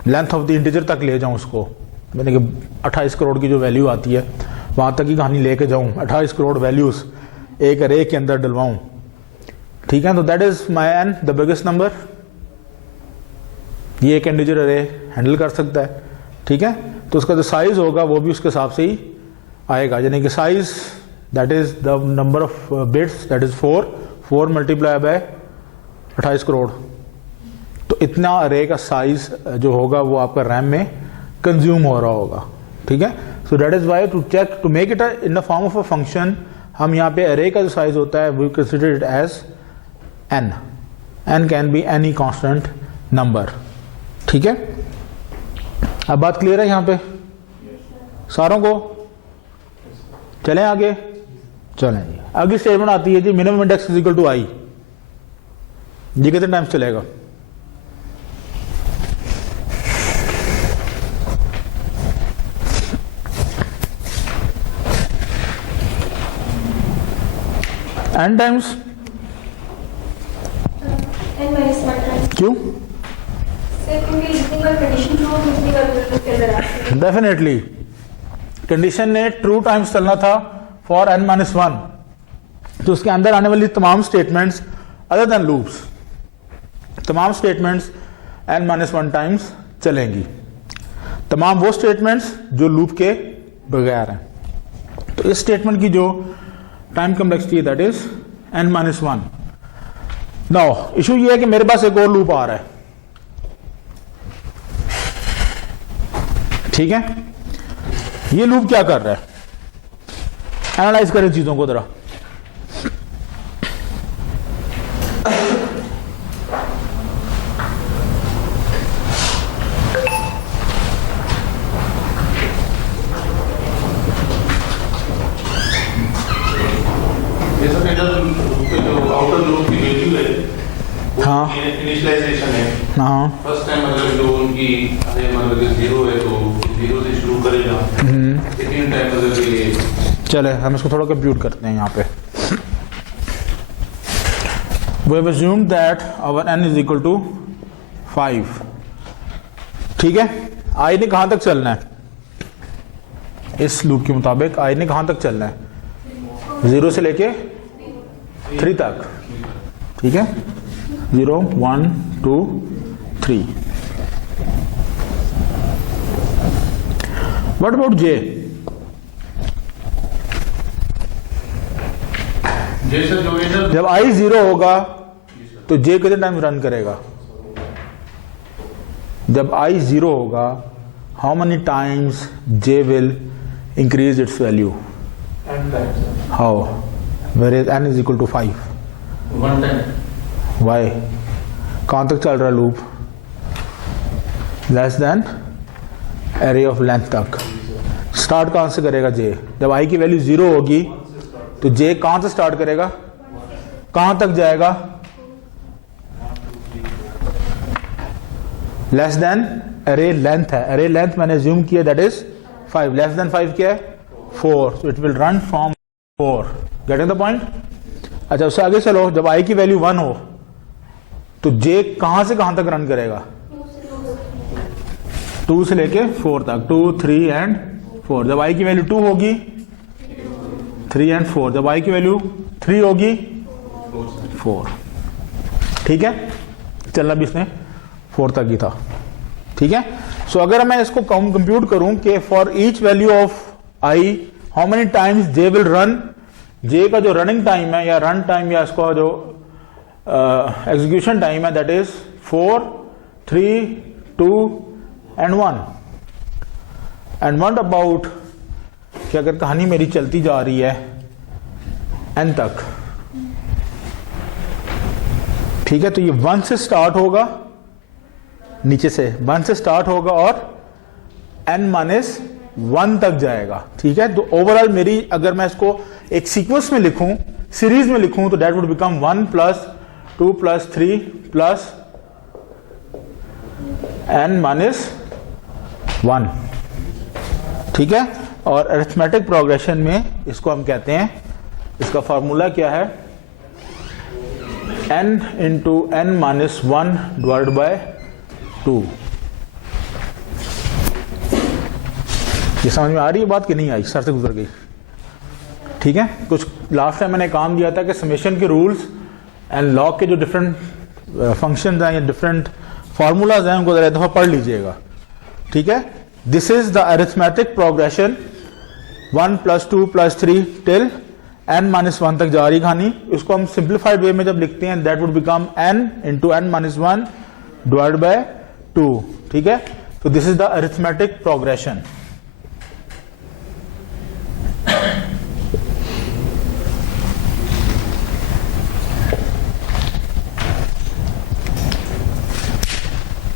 लेंथ ऑफ द इंटीजर तक ले जाऊं उसको, मैंने कि 28 करोड़ की जो वैल्यू आती है वहां तक की कहानी लेके जाऊं, 28 करोड़ वैल्यूज एक अरे के अंदर डलवाऊं। ठीक है, तो that is my n the biggest number, ये एक इंटीजर अरे हैंडल कर सकता है। ठीक है, तो उसका जो साइज होगा वो भी उसके हिसाब से ही आएगा, यानी कि size that is the number of bits that is 4 multiply by 28 crore, तो इतना अरे का साइज जो होगा वो आपका रैम में कंज्यूम हो रहा होगा। ठीक है, so that is why to check to make it in the form of a function, हम यहाँ पे अरे का जो साइज होता है we consider it as n can be any constant number. ठीक है, अब बात क्लियर है यहाँ पे सारों को? चलें आगे, चलें जी। अगली स्टेटमेंट आती है जी minimum index is equal to i, ये कितने टाइम्स चलेगा? n times. क्यों? डेफिनेटली कंडीशन ने ट्रू टाइम्स चलना था फॉर n-1, तो उसके अंदर आने वाली तमाम स्टेटमेंट्स अदर देन लूप्स, तमाम स्टेटमेंट्स n-1 टाइम्स चलेंगी, तमाम वो स्टेटमेंट्स जो लूप के बगैर हैं। तो इस स्टेटमेंट की जो टाइम कम्प्लेक्सिटी है that is n-1। Now issue ये है कि मेरे पास एक और लूप आ रहा है। ठीक है, ये लूप क्या कर रहा है, एनालाइज करें चीजों को जरा। हाँ इनिशियलाइजेशन है, हाँ फर्स्ट टाइम मतलब जो उनकी मतलब 0 है तो 0 से शुरू करेगा, सेकंड टाइम मतलब ये चले हम इसको थोड़ा कंप्यूट करते हैं यहाँ पे। We have assumed that our n is equal to 5। ठीक है, i ने कहां तक चलना है, इस लूप के मुताबिक i ने कहां तक चलना है, 0 से लेके 3 तक। ठीक है, 0 1 2 3। What about j? जब i 0 होगा तो j कितने टाइम रन करेगा? जब i 0 होगा how many times j will increase its value? n times. How? Whereas n is equal to 5. 1 time. Why? कहां तक चल रहा है loop? Less than array of length तक। स्टार्ट कहां से करेगा जे? जब आई की वैल्यू 0 होगी तो जे कहां से स्टार्ट करेगा, कहां तक जाएगा? लेस देन अरे लेंथ है, अरे लेंथ मैंने अज्यूम किया दैट इज 5, लेस देन 5 क्या है 4, so it will run from 4, getting the point? अच्छा उससे आगे चलो, जब आई की वैल्यू 1 हो तो जे कहां से कहां तक रन करेगा? 2 से लेके 4 तक, 2 3 एंड 4। जब आई की वैल्यू 2 होगी 3 एंड 4, जब आई की वैल्यू 3 होगी 4। ठीक है, चलना भी इसने 4 तक ही था। ठीक है, सो अगर मैं इसको कंप्यूट करूं कि for each value of i how many times j will run, j का जो रनिंग टाइम है या रन टाइम या इसका जो एग्जीक्यूशन टाइम है that is 4 3 2 and 1। And what about कि अगर कहानी मेरी चलती जा रही है n तक, ठीक है, तो ये 1 से स्टार्ट होगा, नीचे से 1 से स्टार्ट होगा और n-1 तक जाएगा। ठीक है, तो ओवरऑल मेरी अगर मैं इसको एक सीक्वेंस में लिखूं, सीरीज में लिखूं, तो दैट वुड बिकम 1 + 2 + 3 + n-1। ठीक है, और अरिथमेटिक प्रोग्रेशन में इसको हम कहते हैं, इसका फॉर्मूला क्या है, n × n-1 / 2। ये समझ में आ रही है बात कि नहीं आई? सर से गुजर गई। ठीक है, कुछ लास्ट टाइम मैंने काम दिया था कि समेशन के रूल्स एंड लॉग के जो डिफरेंट फंक्शंस हैं या डिफरेंट फार्मूलाज हैं उनको एक दफा पढ़ लीजिएगा। ठीक है, this is the arithmetic progression 1 + 2 + 3 till n-1 तक जा रही कहानी। इसको हम सिंप्लीफाइड वे में जब लिखते हैं that would become n × n-1 / 2। ठीक है, तो this is the arithmetic progression.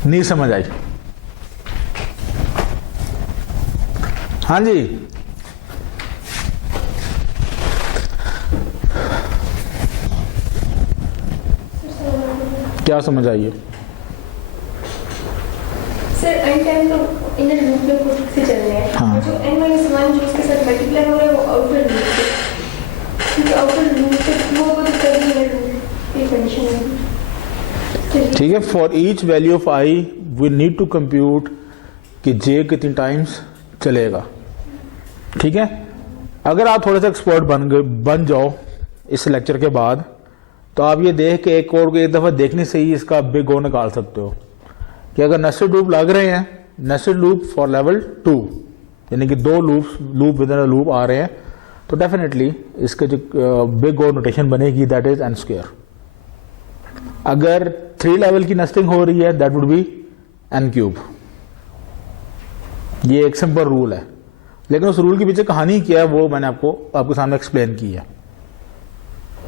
नहीं समझ आई? हाँ जी, क्या समझ आई है? सर एन टाइम तो इनर लूप में खुद से चल रहे हैं। हाँ। जो n-1 जो उसके साथ मल्टीप्लाई हो रहा है वो आउटर लूप से, क्योंकि आउटर लूप से वो तो कर इनर लूप ये कंडीशन है। ठीक है, for each value of i we need to compute कि जे कितनी टाइम्स चलेगा। ठीक है, अगर आप थोड़ा सा एक्सपर्ट बन जाओ इस लेक्चर के बाद, तो आप ये देख के एक कोड को एक दफा देखने से ही इसका बिग ओ निकाल सकते हो कि अगर नेस्टेड लूप लग रहे हैं, नेस्टेड लूप फॉर लेवल 2 यानी कि 2 loop within a loop आ रहे हैं, तो डेफिनेटली इसके जो बिग ओ नोटेशन बनेगी दैट इज n²। अगर 3 लेवल की नेस्टिंग हो रही है दैट वुड बी n³। ये एक सिंपल रूल है, लेकिन उस रूल के पीछे कहानी क्या है वो मैंने आपके सामने एक्सप्लेन की है।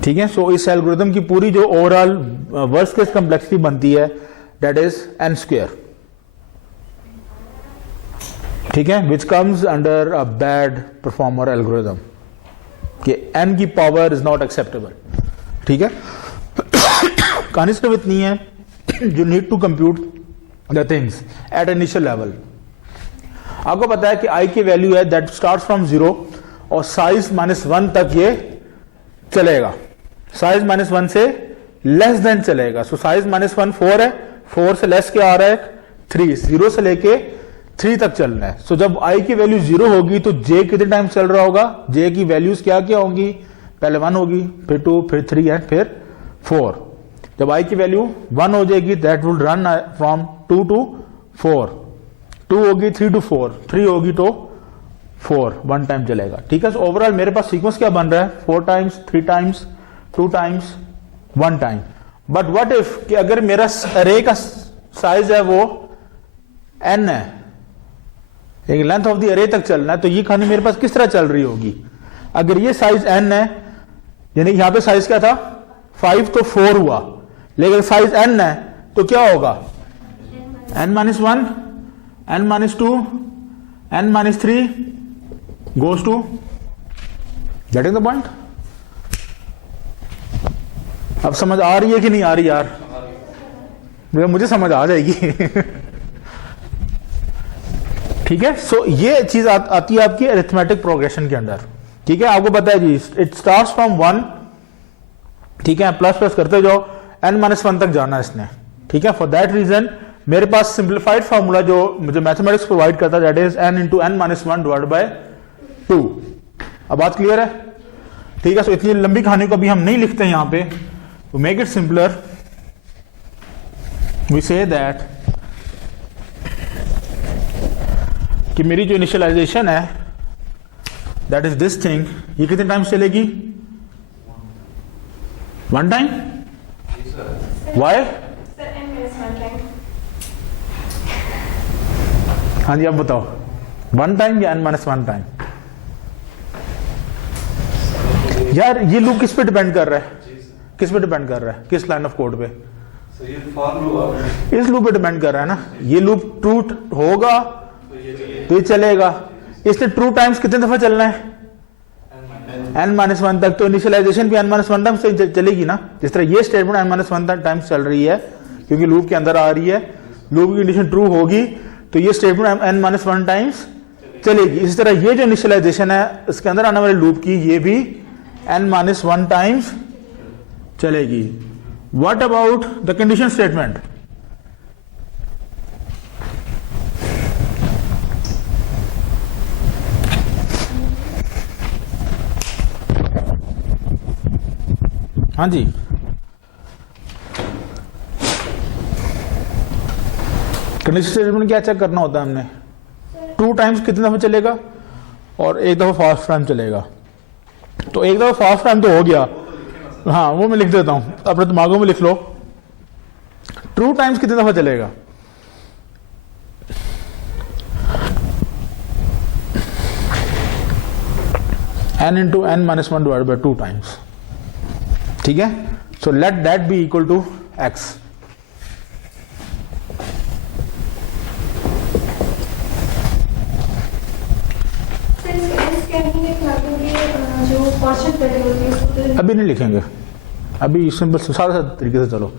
ठीक है, सो इस एल्गोरिथम की पूरी जो ओवरऑल वर्स्ट केस कॉम्प्लेक्सिटी बनती है दैट इज n²। ठीक है, which comes under a bad performer algorithm कि n की पावर इज नॉट एक्सेप्टेबल। ठीक है, कहानी सिर्फ इतनी है, you need to compute the things at initial level. आपको पता है कि i की वैल्यू है दैट स्टार्ट फ्रॉम 0 और साइज -1 तक ये चलेगा, साइज -1 से लेस देन चलेगा। सो साइज -1 4 है, 4 से लेस क्या आ रहा है 3, 0 से लेके 3 तक चलना है। सो जब i की वैल्यू 0 होगी तो j कितने टाइम चल रहा होगा, j की वैल्यूज क्या क्या होंगी, पहले 1 होगी, फिर 2, फिर 3 एंड फिर 4। जब i की वैल्यू 1 हो जाएगी that will run from 2 to 4, 2 होगी 3 to 4, 3 होगी तो 4, 1 टाइम चलेगा। ठीक है, सो ओवरऑल मेरे पास सीक्वेंस क्या बन रहा है, 4 times, 3 times, 2 times, 1 time. But what if कि अगर मेरा अरे का साइज है वो n है, एक लेंथ ऑफ द अरे तक चलना है, तो ये कहानी मेरे पास किस तरह चल रही होगी? अगर ये साइज n है, यानी यहां पे साइज क्या था 5 तो 4 हुआ, लेकिन साइज n है तो क्या होगा n-1, n-2, n-3, goes to, getting the point? अब समझ आ रही है कि नहीं आ रही यार? मुझे समझ आ जाएगी। ठीक है, सो ये चीज आती है आपकी अरिथमेटिक प्रोग्रेशन के अंदर। ठीक है, आपको पता है जी, इट स्टार्ट्स फ्रॉम 1, ठीक है, प्लस प्लस करते जाओ, n-1 तक जाना है इसने। ठीक है, फॉर दैट रीजन मेरे पास सिंप्लीफाइड फॉर्मूला जो मुझे मैथमेटिक्स प्रोवाइड करता है, that is n into n-1 divide by 2। अब बात क्लियर है? ठीक है, सो इतनी लंबी कहानी को अभी हम नहीं लिखते यहां पे, to make it simpler we say that कि मेरी जो इनिशियलाइजेशन है दैट इज दिस थिंग, ये कितने टाइम्स चलेगी? 1 टाइम। वाई? हाँ जी, आप बताओ, 1 टाइम या n-1 टाइम? यार ये लूप किस पे डिपेंड कर रहा है? किस पे डिपेंड कर रहा है? किस लाइन ऑफ कोड पे? इस लूप पे डिपेंड कर रहा है ना। ये लूप ट्रू होगा तो ये चलेगा। इसने ट्रू टाइम्स कितने दफा चलना है? n-1 तक। तो इनिशियलाइजेशन भी n-1 टाइम्स से चलेगी ना। जिस तरह ये स्टेटमेंट n-1 टाइम्स चल रही है क्योंकि लूप के अंदर आ रही है, लूप की कंडीशन ट्रू होगी तो ये स्टेटमेंट n-1 टाइम्स चलेगी। इसी तरह ये जो इनिशियलाइजेशन है इसके अंदर आने वाले लूप की, ये भी n-1 टाइम्स चलेगी। What about the condition statement? हाँ जी, कंडीशन स्टेटमेंट क्या चेक करना होता है हमने? 2 टाइम्स कितने दफा चलेगा और 1 दफा फास्ट टाइम चलेगा। तो 1 दफा फास्ट टाइम तो हो गया, हाँ वो मैं लिख देता हूं, अपने दिमागों में लिख लो। ट्रू टाइम्स कितने दफा चलेगा? n into n-1 divide by 2 times. ठीक है, so let that be equal to x। अभी नहीं लिखेंगे, अभी सिंपल सादा तरीके से चलो।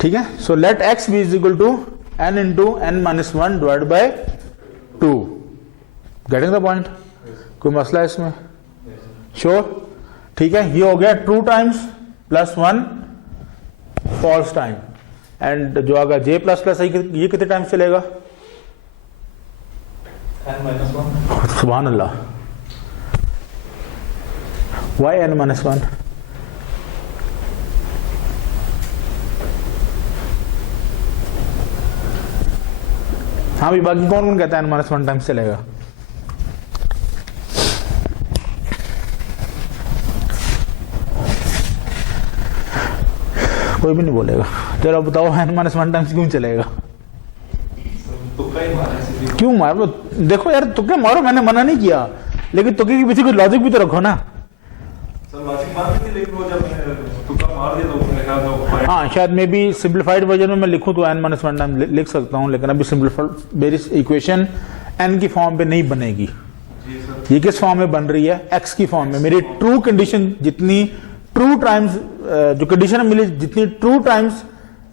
ठीक है, so let x be is equal to n into n-1 divide by 2। Getting the point? कोई मसला है इसमें? श्योर? ठीक है, ये हो गया true times plus 1 false time. And जो आगा j प्लस प्लस ये कितने टाइम्स चलेगा? n-1। सुभान अल्लाह, why n-1? हाँ भी बाकी कौन कौन कहता है n-1 टाइम्स चलेगा? कोई भी नहीं बोलेगा। चलो बताओ n-1 टाइम्स क्यों चलेगा? क्यों मारो? देखो यार, तुक्के मारो, मैंने मना नहीं किया, लेकिन तुक्के के पीछे कोई लॉजिक भी तो रखो ना। हाँ, शायद मे बी सिंप्लीफाइड वर्जन में मैं लिखूं तो n-1 टाइम लिख सकता हूं, लेकिन अभी सिंप्लीफाइड मेरी इक्वेशन n की फॉर्म पे नहीं बनेगी। ये किस फॉर्म में बन रही है? x की फॉर्म में। मेरी ट्रू कंडीशन जितनी ट्रू टाइम्स जो कंडीशन मिली, जितनी ट्रू टाइम्स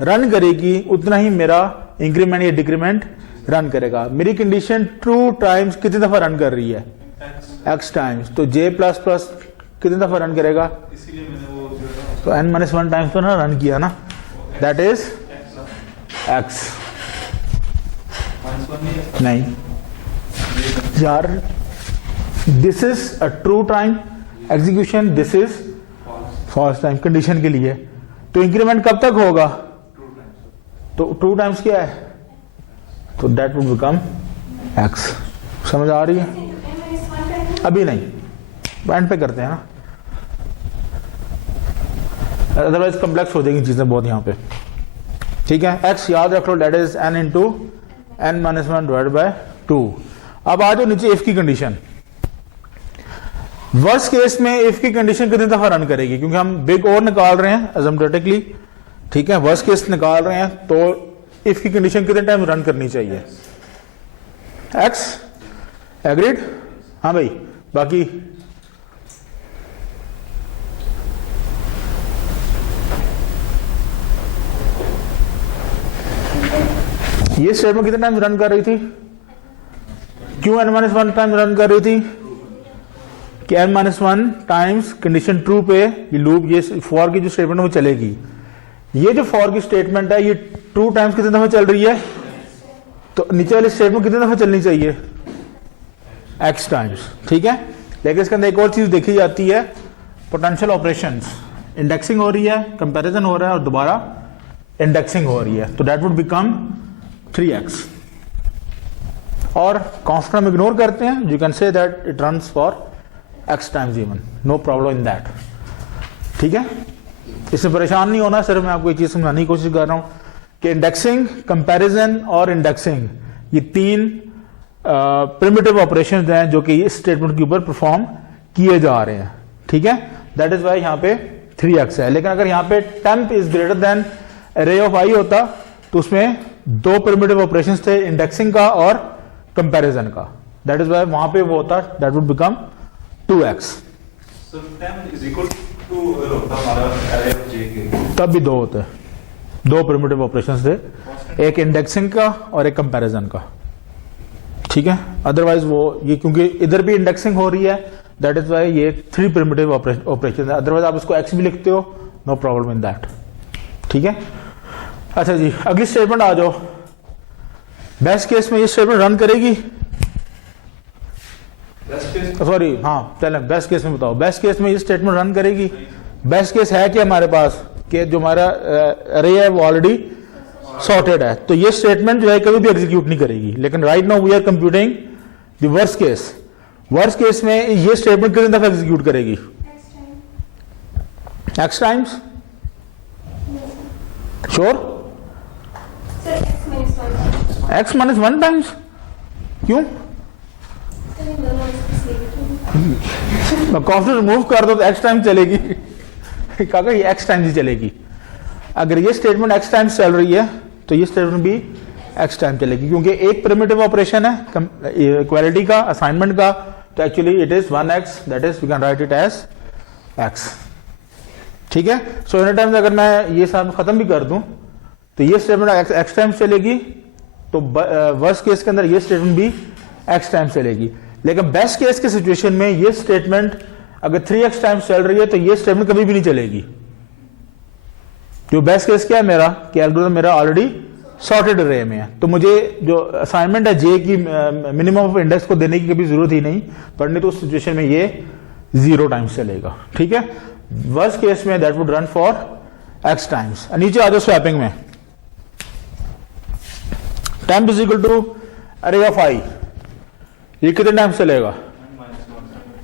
रन करेगी उतना ही मेरा इंक्रीमेंट या डिक्रीमेंट रन करेगा। मेरी कंडीशन ट्रू टाइम्स कितनी दफा रन कर रही है? x times. तो j प्लस प्लस कितनी दफा रन करेगा? इसीलिए मैंने वो तो n-1 टाइम्स तो ना रन किया ना, दैट इज x। नहीं यार, this is a true time execution, this is false time condition के लिए। तो इंक्रीमेंट कब तक होगा? तो ट्रू टाइम्स क्या है? तो दैट वुड बिकम x। समझ आ रही है? अभी नहीं, एंड पे करते हैं ना, अदरवाइज कॉम्प्लेक्स हो जाएंगी चीजें बहुत यहाँ पे। ठीक है, x याद रख लो, that is n into n-1 divide by 2। अब आ जाओ नीचे इफ की कंडीशन। वर्स्ट केस में इफ की कंडीशन कितनी दफा रन करेगी? क्योंकि हम बिग और निकाल रहे हैं एसिम्प्टोटिकली। ठीक है, वर्स्ट केस निकाल रहे हैं तो इफ की कंडीशन कितने टाइम रन करनी चाहिए? x। एग्रीड? हाँ भाई, बाकी ये स्टेटमेंट कितने टाइम रन कर रही थी? क्यों n-1 टाइम रन कर रही थी? कि n-1 टाइम्स कंडीशन ट्रू पे ये लूप, ये फॉर की जो स्टेटमेंट है वो चलेगी। ये जो फॉर की स्टेटमेंट है ये ट्रू टाइम्स कितने दफे चल रही है? तो नीचे वाली स्टेटमेंट कितने दफे चलनी चाहिए? x टाइम्स, ठीक है। लेकिन इसके अंदर एक और चीज देखी जाती है, पोटेंशियल ऑपरेशंस। इंडेक्सिंग हो रही है, कंपैरिजन हो रहा है और दोबारा इंडेक्सिंग हो रही है, तो दैट वुड बिकम 3x। और कांस्टेंट हम इग्नोर करते हैं, you can say that it runs for x times even, no problem in that, ठीक है। इससे परेशान नहीं होना, सिर्फ मैं आपको एक चीज समझाने की कोशिश कर रहा हूं कि इंडेक्सिंग, कंपैरिजन और इंडेक्सिंग ये तीन प्रिमिटिव ऑपरेशंस हैं जो कि इस स्टेटमेंट के ऊपर परफॉर्म किए जा रहे हैं, ठीक है। दैट इज वाई यहां पे 3x है। लेकिन अगर यहां पे temp is greater than array of i होता तो उसमें दो प्रिमिटिव ऑपरेशंस थे, इंडेक्सिंग का और कंपैरिजन का। दैट इज वाई वहां पे वो होता, that would become 2x। So temp is equal to अगर होता हमारा array of j के, तब भी दो होते, दो प्रिमिटिव ऑपरेशंस थे, एक इंडेक्सिंग का और एक कंपैरिजन का, ठीक है। अदरवाइज वो ये क्योंकि इधर भी इंडेक्सिंग हो रही है, दैट इज वाई ये 3 प्रिमिटिव ऑपरेशन है। अदरवाइज आप इसको x भी लिखते हो, नो प्रॉब्लम इन दैट, ठीक है। अच्छा जी, अगली स्टेटमेंट आ जाओ। बेस्ट केस में ये स्टेटमेंट रन करेगी, best case सॉरी हाँ चलें बेस्ट केस में बताओ, बेस्ट केस में ये स्टेटमेंट रन करेगी। बेस्ट केस है कि हमारे पास कि जो हमारा अरे है वो ऑलरेडी सॉर्टेड है, तो ये स्टेटमेंट जो है कभी भी एग्जीक्यूट नहीं करेगी। लेकिन right now we are computing the worst case. Worst case में ये स्टेटमेंट कितने दफा एग्जीक्यूट करेगी? x times, sure? Sir x -1 x -1 times, क्यों? कॉन्स्टेंट रिमूव कर दो तो x टाइम्स चलेगी। काका ये x टाइम्स ही चलेगी। अगर ये स्टेटमेंट x टाइम्स चल रही है तो ये स्टेटमेंट भी x टाइम चलेगी, क्योंकि एक प्रिमिटिव ऑपरेशन है इक्वालिटी का, असाइनमेंट का, तो actually it is 1x, that is we can write it as x, ठीक है। सो एनी टाइम्स अगर मैं ये सब खत्म भी कर दूं तो ये स्टेटमेंट x टाइम्स चलेगी, तो वर्स्ट केस के अंदर ये स्टेटमेंट भी x टाइम्स चलेगी। लेकिन बेस्ट केस के सिचुएशन में ये स्टेटमेंट अगर 3x टाइम्स चल रही है तो ये स्टेटमेंट कभी भी नहीं चलेगी। जो बेस्ट केस क्या है मेरा, कि एल्गोरिथम मेरा ऑलरेडी सॉर्टेड अरे में है, तो मुझे जो असाइनमेंट है जे की मिनिमम ऑफ इंडेक्स को देने की कभी जरूरत ही नहीं पड़नी, तो उस सिचुएशन में ये 0 टाइम्स चलेगा, ठीक है। वर्स्ट केस में that would run for x times. नीचे आ जाओ स्वैपिंग में, temp is equal to array of i, ये कितने टाइम्स चलेगा?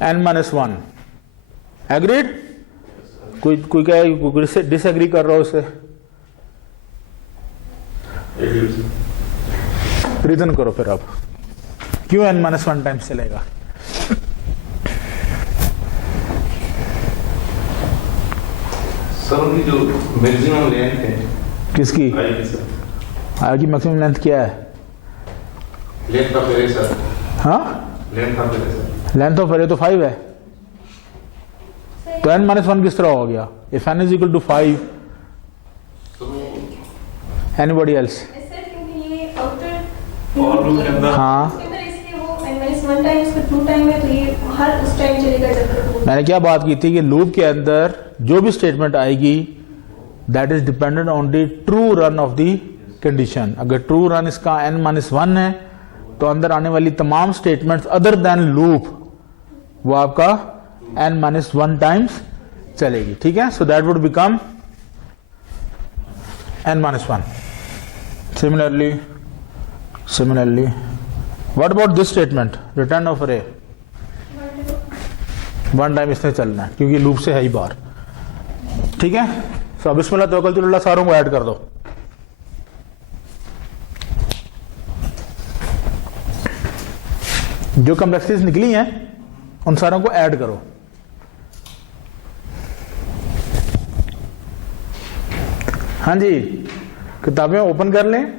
n-1। एग्रीड? कोई क्या डिसएग्री कर रहा हो उससे? रीजन करो फिर आप, क्यों n-1 टाइम्स चलेगा? सर उनकी जो मैक्सिमम लेंथ है, किसकी? आई की मैक्सिमम लेंथ क्या है? लेंथ का फिर सर, हाँ लेंथ का फिर सर, लेंथ ऑफ अरे तो 5 है, तो n-1 किस तरह हो गया? If n is equal to 5, anybody else? Sir क्योंकि ये आउटर और लूप के अंदर हाँ, उसके अंदर इसलिए वो n-1 टाइम इसका 2 टाइम है, तो ये हर उस टाइम चलेगा जब तक वो मैंने क्या बात की थी कि लूप के अंदर जो भी स्टेटमेंट आएगी that is dependent on the true run of the condition. अगर ट्रू रन इसका n-1 है तो अंदर आने वाली तमाम स्टेटमेंट्स अदर देन लूप वो आपका n-1 टाइम्स चलेगी, ठीक है। So that would become n-1। Similarly what about this statement, return of अरे? 1 टाइम इसने चलना है क्योंकि लूप से है ही बाहर, ठीक है। सो अब बिस्मिल्लाह तवक्कल अल्लाह, सारों को ऐड कर दो। जो कम्प्लेक्सिटीज निकली हैं उन सारों को ऐड करो। हाँ जी, किताबें ओपन कर लें,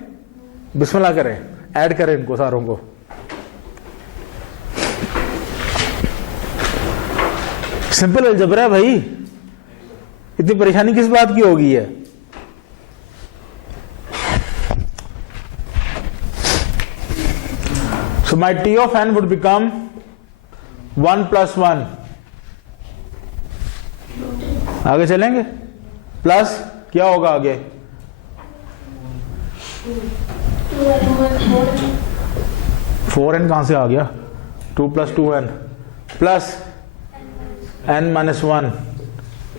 बिस्मिल्लाह करें, ऐड करें इनको सारों को। सिंपल अलजेब्रा है भाई, इतनी परेशानी किस बात की होगी है। So my t of n would become 1 plus 1. आगे चलेंगे, प्लस क्या होगा आगे, 4n कहां से आ गया, 2 plus 2n plus n minus 1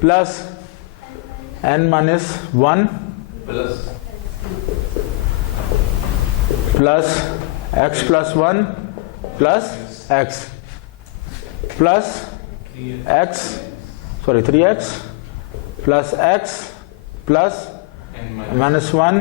plus n minus 1 plus x plus 1 plus x plus x, sorry 3x plus x plus minus 1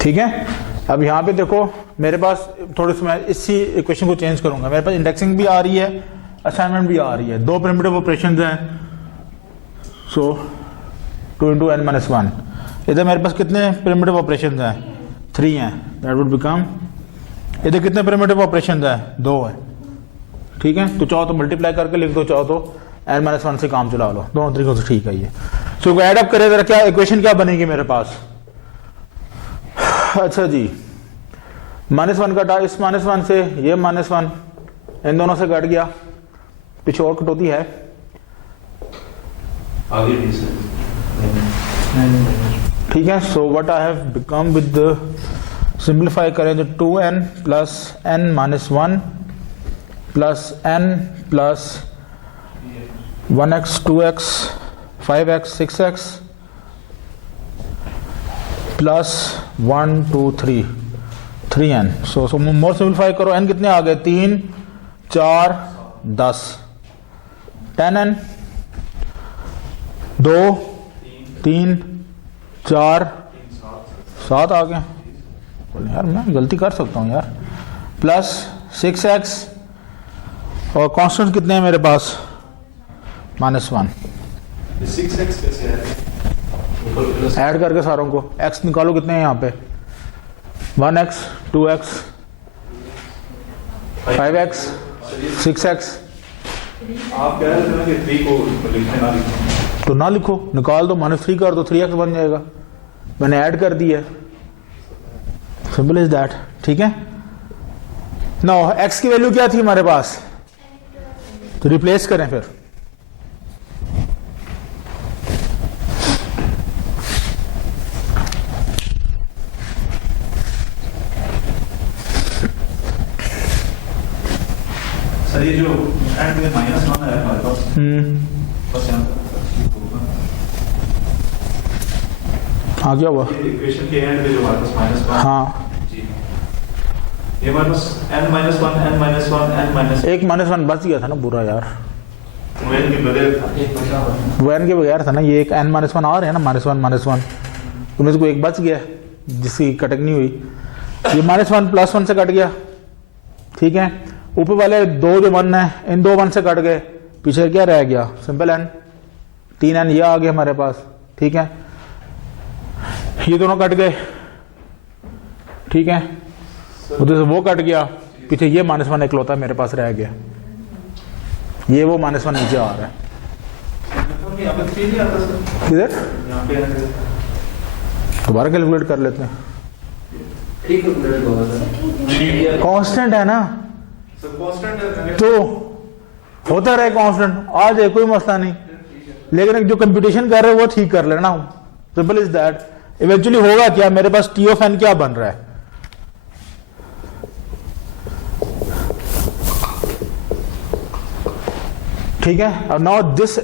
ठीक है। अब यहाँ पे देखो मेरे पास थोड़े से मैं इसी इक्वेशन को चेंज करूंगा, मेरे पास इंडेक्सिंग भी आ रही है, असाइनमेंट भी आ रही है, दो प्रिमिटिव ऑपरेशंस हैं। सो 2 into n minus 1, इधर मेरे पास कितने प्रिमिटिव ऑपरेशंस हैं, 3 हैं, दैट वुड बिकम, इधर कितने प्रिमिटिव ऑपरेशंस हैं, 2 है, ठीक है। तो चाहो तो मल्टीप्लाई करके लिख दो, चाहो तो n minus 1 से काम चला लो, दोनों तरीकों से ठीक है ये। सो एड अप करें, क्या इक्वेशन क्या बनेगी मेरे पास, अच्छा जी, -1 कटा, इस -1 से ये -1, इन दोनों से कट गया, पीछे और कटौती है आगे भी सर, ठीक है। So what I have become with simplify करें तो 2n plus n minus 1 plus n plus 1x 2x 5x 6x plus 1 2 3 3n। सो मोर सिंप्लीफाई करो, n कितने आ गए, 3 4 10, 10n 2 3 4 7 आ गए, यार मैं गलती कर सकता हूँ यार, प्लस 6x और कांस्टेंट कितने हैं मेरे पास, -1। 6x कैसे है, ऊपर प्लस ऐड करके सारों को x निकालो, कितने हैं यहाँ पे, 1x 2x 5x 6x। आप कह रहे थे ना कि 3 को लिखने ना लिखना, तो ना लिखो, निकाल दो, -3 कर दो, 3x बन जाएगा, मैंने ऐड कर दिया, सिंपल इज दैट, ठीक है। नाउ x की वैल्यू क्या थी हमारे पास, तो रिप्लेस करें फिर, सर ये जो एंड में -1 है हमारे पास, बस यहाँ हाँ क्या हुआ, इक्वेशन के एंड में जो हमारे पास -1, हाँ जी ये हमारे पास n minus 1 n minus 1 n minus एक -1 बच गया था ना पूरा यार, n के बगैर था, वो n के बगैर था ना, ये एक n -1 आ रहे हैं ना, -1 उनमें से कोई एक बच गया जिसकी कटक नहीं हुई, ये -1 +1 से कट गया, ठीक है। ऊपर वाले दो जो 1 है, इन दो 1 से कट गए, पीछे क्या रह गया, सिंपल n, 3n ये आ गया हमारे पास, ठीक है। ये दोनों कट गए, ठीक है, उधर से वो कट गया, पीछे ये -1 इकलौता मेरे पास रह गया, ये वो -1 नीचे आ रहा है, यहाँ पे 3 नहीं आता सर, किधर, यहाँ पे दोबारा कैलकुलेट कर लेते हैं, ठीक है, कांस्टेंट है ना, सर कांस्टेंट है, तो होता रहे कांस्टेंट, आ जाए कोई मसला नहीं, लेकिन जो कंप्यूटेशन कर रहे हो वो ठीक कर लेना, सिंपल इज दैट। इवेंचुअली होगा क्या, मेरे पास टी ऑफ एन क्या बन रहा है, ठीक है। और नाउ दिस,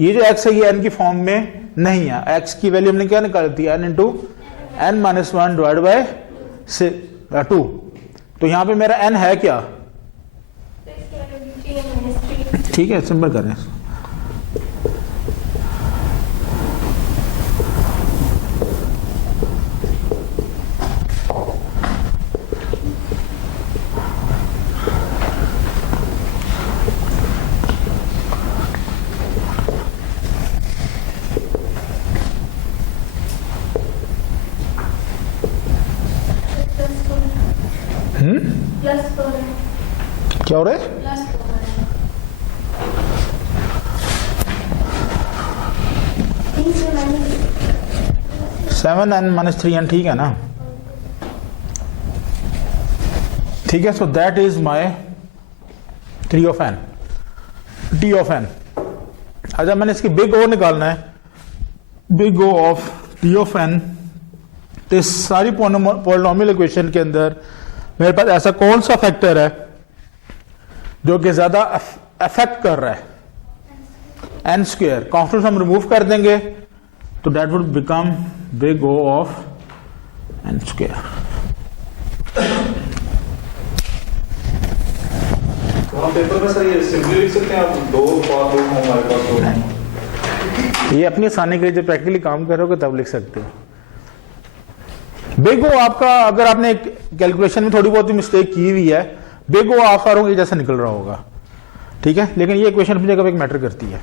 ये जो x है ये n की फॉर्म में नहीं है, x की वैल्यू हमने क्या निकाली थी, n into n minus 1 divide by 2, तो यहां पे मेरा n है क्या, ठीक है, सिंपल करें, प्लस हो रहा है, क्या हो रहा है? प्लस हो रहा है। 3 से माइनस 7n-3n, ठीक है ना? ठीक है, so that is my 3 of n, t of n। अच्छा, मैंने इसकी बिग ओ निकालना है, big O of t of n। तो इस सारी पॉलिनोमियल इक्वेशन के अंदर मेरे पास ऐसा कौन सा फैक्टर है जो कि ज्यादा अफेक्ट कर रहा है? n square. कॉन्स्टेंट हम रिमूव कर देंगे तो that would become big O of n square. तो हम पेपर में सर ये सिंपली लिख सकते हैं, आप 2 पास 2 हमारे पास 2। ये अपनी आसानी के लिए जब प्रैक्टिकली काम करोगे तब लिख सकते हो। बिग ओ आपका, अगर आपने कैलकुलेशन में थोड़ी बहुत मिस्टेक की हुई है, बिग ओ आप सारों के जैसा निकल रहा होगा, ठीक है? लेकिन ये इक्वेशन अपनी जगह पे एक मैटर करती है,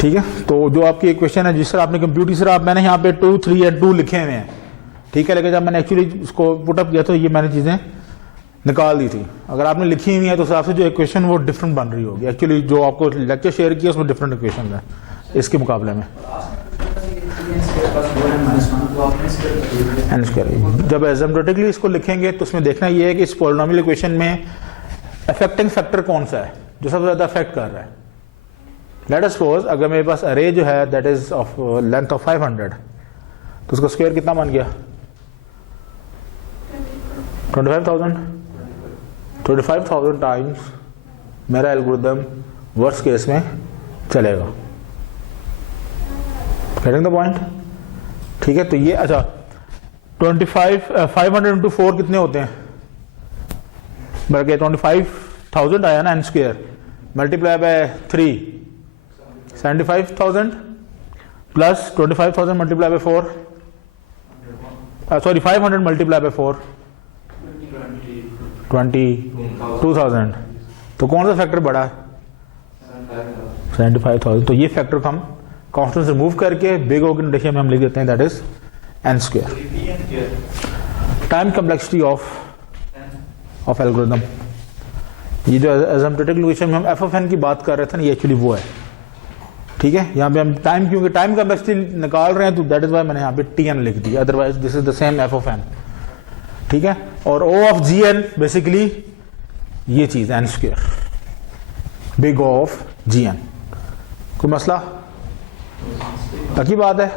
ठीक है? तो जो आपकी इक्वेशन है, जिस तरह आपने कंप्यूट, इस तरह मैंने यहाँ पे 2, 3 और 2 लिखे हुए हैं, ठीक है? लेकिन जब मैंने एक्चुअली इसको पुटअप किया तो ये मैंने चीजें निकाल दी थी। अगर आपने लिखी हुई है तो उस हिसाब से जो इक्वेशन वो डिफरेंट बन रही होगी। एक्चुअली जो आपको लेक्चर शेयर किया उसमें डिफरेंट इक्वेशन है इसके मुकाबले में। n स्क्वायर जब एसिम्प्टोटिकली इसको लिखेंगे तो उसमें देखना ये है कि इस पॉलिनोमियल इक्वेशन में अफेक्टिंग फैक्टर कौन सा है जो सबसे ज्यादा अफेक्ट कर रहा है। लेट अस सपोज अगर मेरे पास अरे जो है that is of length of 500, तो उसका स्क्वायर कितना बन गया? 25,000 टाइम्स मेरा एल्गोरिथम वर्स्ट केस में चलेगा। Getting the point? ठीक है, तो ये अच्छा 500 इंटू 4 कितने होते हैं? बल्कि 25,000 आया ना n square, multiply by 3 75,000 plus 25,000 multiply by 4, sorry 500 multiply by 4 22,000। तो कौन सा फैक्टर बड़ा है? 75,000। तो ये फैक्टर हम कॉन्स्टेंट से मूव करके बिग ओ की नोटेशन में हम लिख देते हैं that is n square, time complexity of algorithm. ये जो एसिम्प्टोटिक इक्वेशन में हम f ऑफ n की बात कर रहे थे ना, ये एक्चुअली वो है, ठीक है? यहाँ पे हम टाइम, क्योंकि टाइम कम्प्लेक्सिटी निकाल रहे हैं तो दैट इज वाई मैंने यहाँ पे tn लिख दी, otherwise this is the same f of n, ठीक है? और o ऑफ gn बेसिकली ये चीज n square, big O of gn। कोई मसला? बाकी बात है,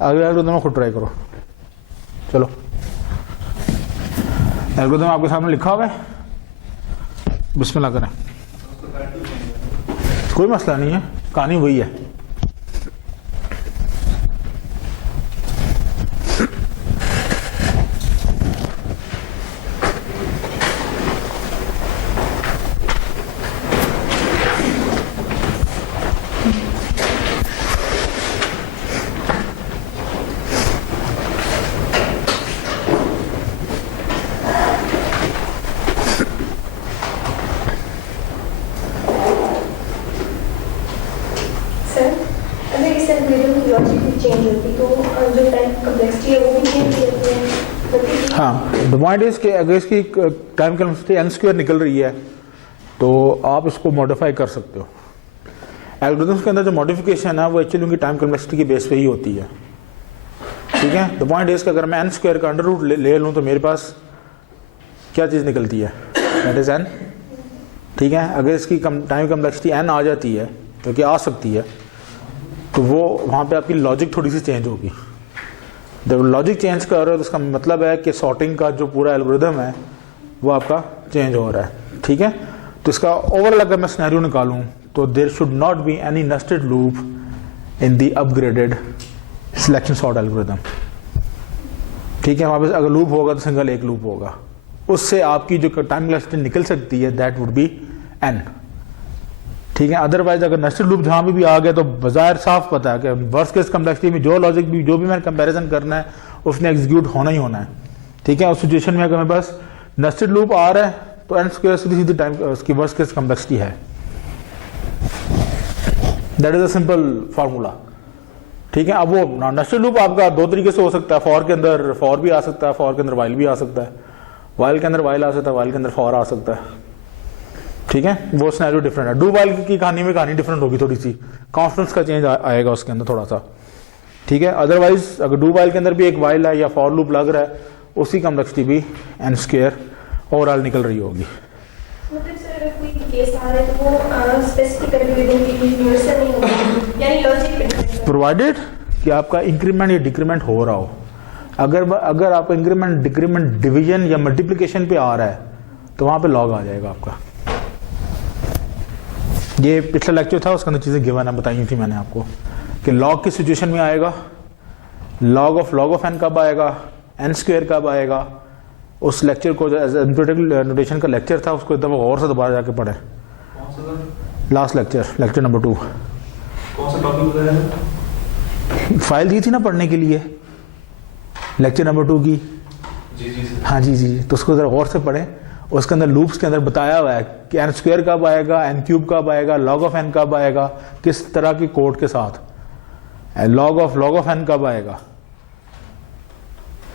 अगले एल्गोरिथम खुद ट्राई करो। चलो, एल्गोरिथम आपके सामने लिखा हुआ है, बिस्मिल्लाह करें। कोई मसला नहीं है, कहानी वही है। सर, अगर इस एल्गोरिथम की लॉजिक भी चेंज होती तो जो टाइम कम्प्लेक्सिटी है वो भी चेंज होती है, मतलब हाँ, द पॉइंट इज कि अगर इसकी टाइम कम्प्लेक्सिटी n स्क्वायर निकल रही है तो आप इसको मॉडिफाई कर सकते हो। एल्गोरिथम्स के अंदर जो मॉडिफिकेशन है वो एक्चुअली उनकी टाइम कम्प्लेक्सिटी की बेस पे ही होती है, ठीक है? द पॉइंट इज कि अगर मैं n स्क्वायर का अंडर रूट ले लूँ तो मेरे पास क्या चीज़ निकलती है? दैट इज n, ठीक है? अगर इसकी टाइम कम्प्लेक्सिटी n आ जाती है, तो क्या आ सकती है, तो वो वहाँ पे आपकी लॉजिक थोड़ी सी चेंज होगी। जब लॉजिक चेंज कर रहे हो तो उसका मतलब है कि सॉर्टिंग का जो पूरा एल्गोरिथम है वो आपका चेंज हो रहा है, ठीक है? तो इसका ओवरऑल अगर मैं सिनेरियो निकालूं तो there should not be any nested loop in the upgraded selection sort algorithm, ठीक है? वहाँ पे अगर लूप होगा तो सिंगल एक लूप होगा, उससे आपकी जो टाइम कम्प्लेक्सिटी निकल सकती है दैट वुड बी n, ठीक है? अदरवाइज अगर नेस्टेड लूप जहां भी आ गया तो बाजार साफ पता है कि वर्स्ट केस कम्प्लेक्सिटी में जो लॉजिक भी जो भी मैंने कंपैरिजन करना है उसने एग्जीक्यूट होना ही होना है, ठीक है? उस सिचुएशन में अगर मेरे पास नेस्टेड लूप आ रहा है तो n स्क्वायर सीधी सीधी टाइम उसकी वर्स्ट केस कम्प्लेक्सिटी है। That is a simple formula, ठीक है। अब वो नेस्टेड लूप आपका दो तरीके से हो सकता है, फॉर के अंदर फॉर भी आ सकता है, फॉर के अंदर वाइल भी आ सकता है, वाइल के अंदर वाइल आ सकता है, वाइल के अंदर फॉर आ सकता है, ठीक है। वो सिनेरियो डिफरेंट है। डू वाइल की कहानी में कहानी डिफरेंट होगी, थोड़ी सी कॉन्स्टेंट्स का चेंज आएगा उसके अंदर थोड़ा सा, ठीक है। अदरवाइज अगर डू वाइल के अंदर भी एक वाइल है या फॉर लूप लग रहा है, उसकी कॉम्प्लेक्सिटी भी n स्क्वायर ओवरऑल निकल रही होगी। मतलब सर अगर कोई केस आ रहा है तो वो स्पेसिफिक एल्गोरिथम की यूनिवर्सल नहीं होगा, यानी लॉजिक पे डिपेंड है। प्रोवाइडेड कि आपका इंक्रीमेंट या डिक्रीमेंट हो रहा हो। अगर आपका इंक्रीमेंट डिक्रीमेंट डिवीजन या मल्टीप्लिकेशन पे आ रहा है तो वहां पे लॉग आ जाएगा आपका। ये पिछला लेक्चर था, उसके अंदर चीजें गिवन है, बताई थी मैंने आपको कि लॉग की सिचुएशन में आएगा, लॉग ऑफ n कब आएगा, n स्क्वायर कब आएगा। उस लेक्चर को नोटेशन का लेक्चर था, उसको एक दफा और से दोबारा जाके पढ़े। कौन सा था? Last lecture number 2। कौन सा टॉपिक बताया? फाइल दी थी ना पढ़ने के लिए, लेक्चर नंबर 2 की। जी जी सर। हाँ जी जी, तो उसको जरा गौर से पढ़ें। उसके अंदर लूप्स के अंदर बताया हुआ है कि n स्क्वायर कब आएगा, n क्यूब कब आएगा, log ऑफ n कब आएगा, किस तरह की कोड के साथ, log ऑफ n कब आएगा,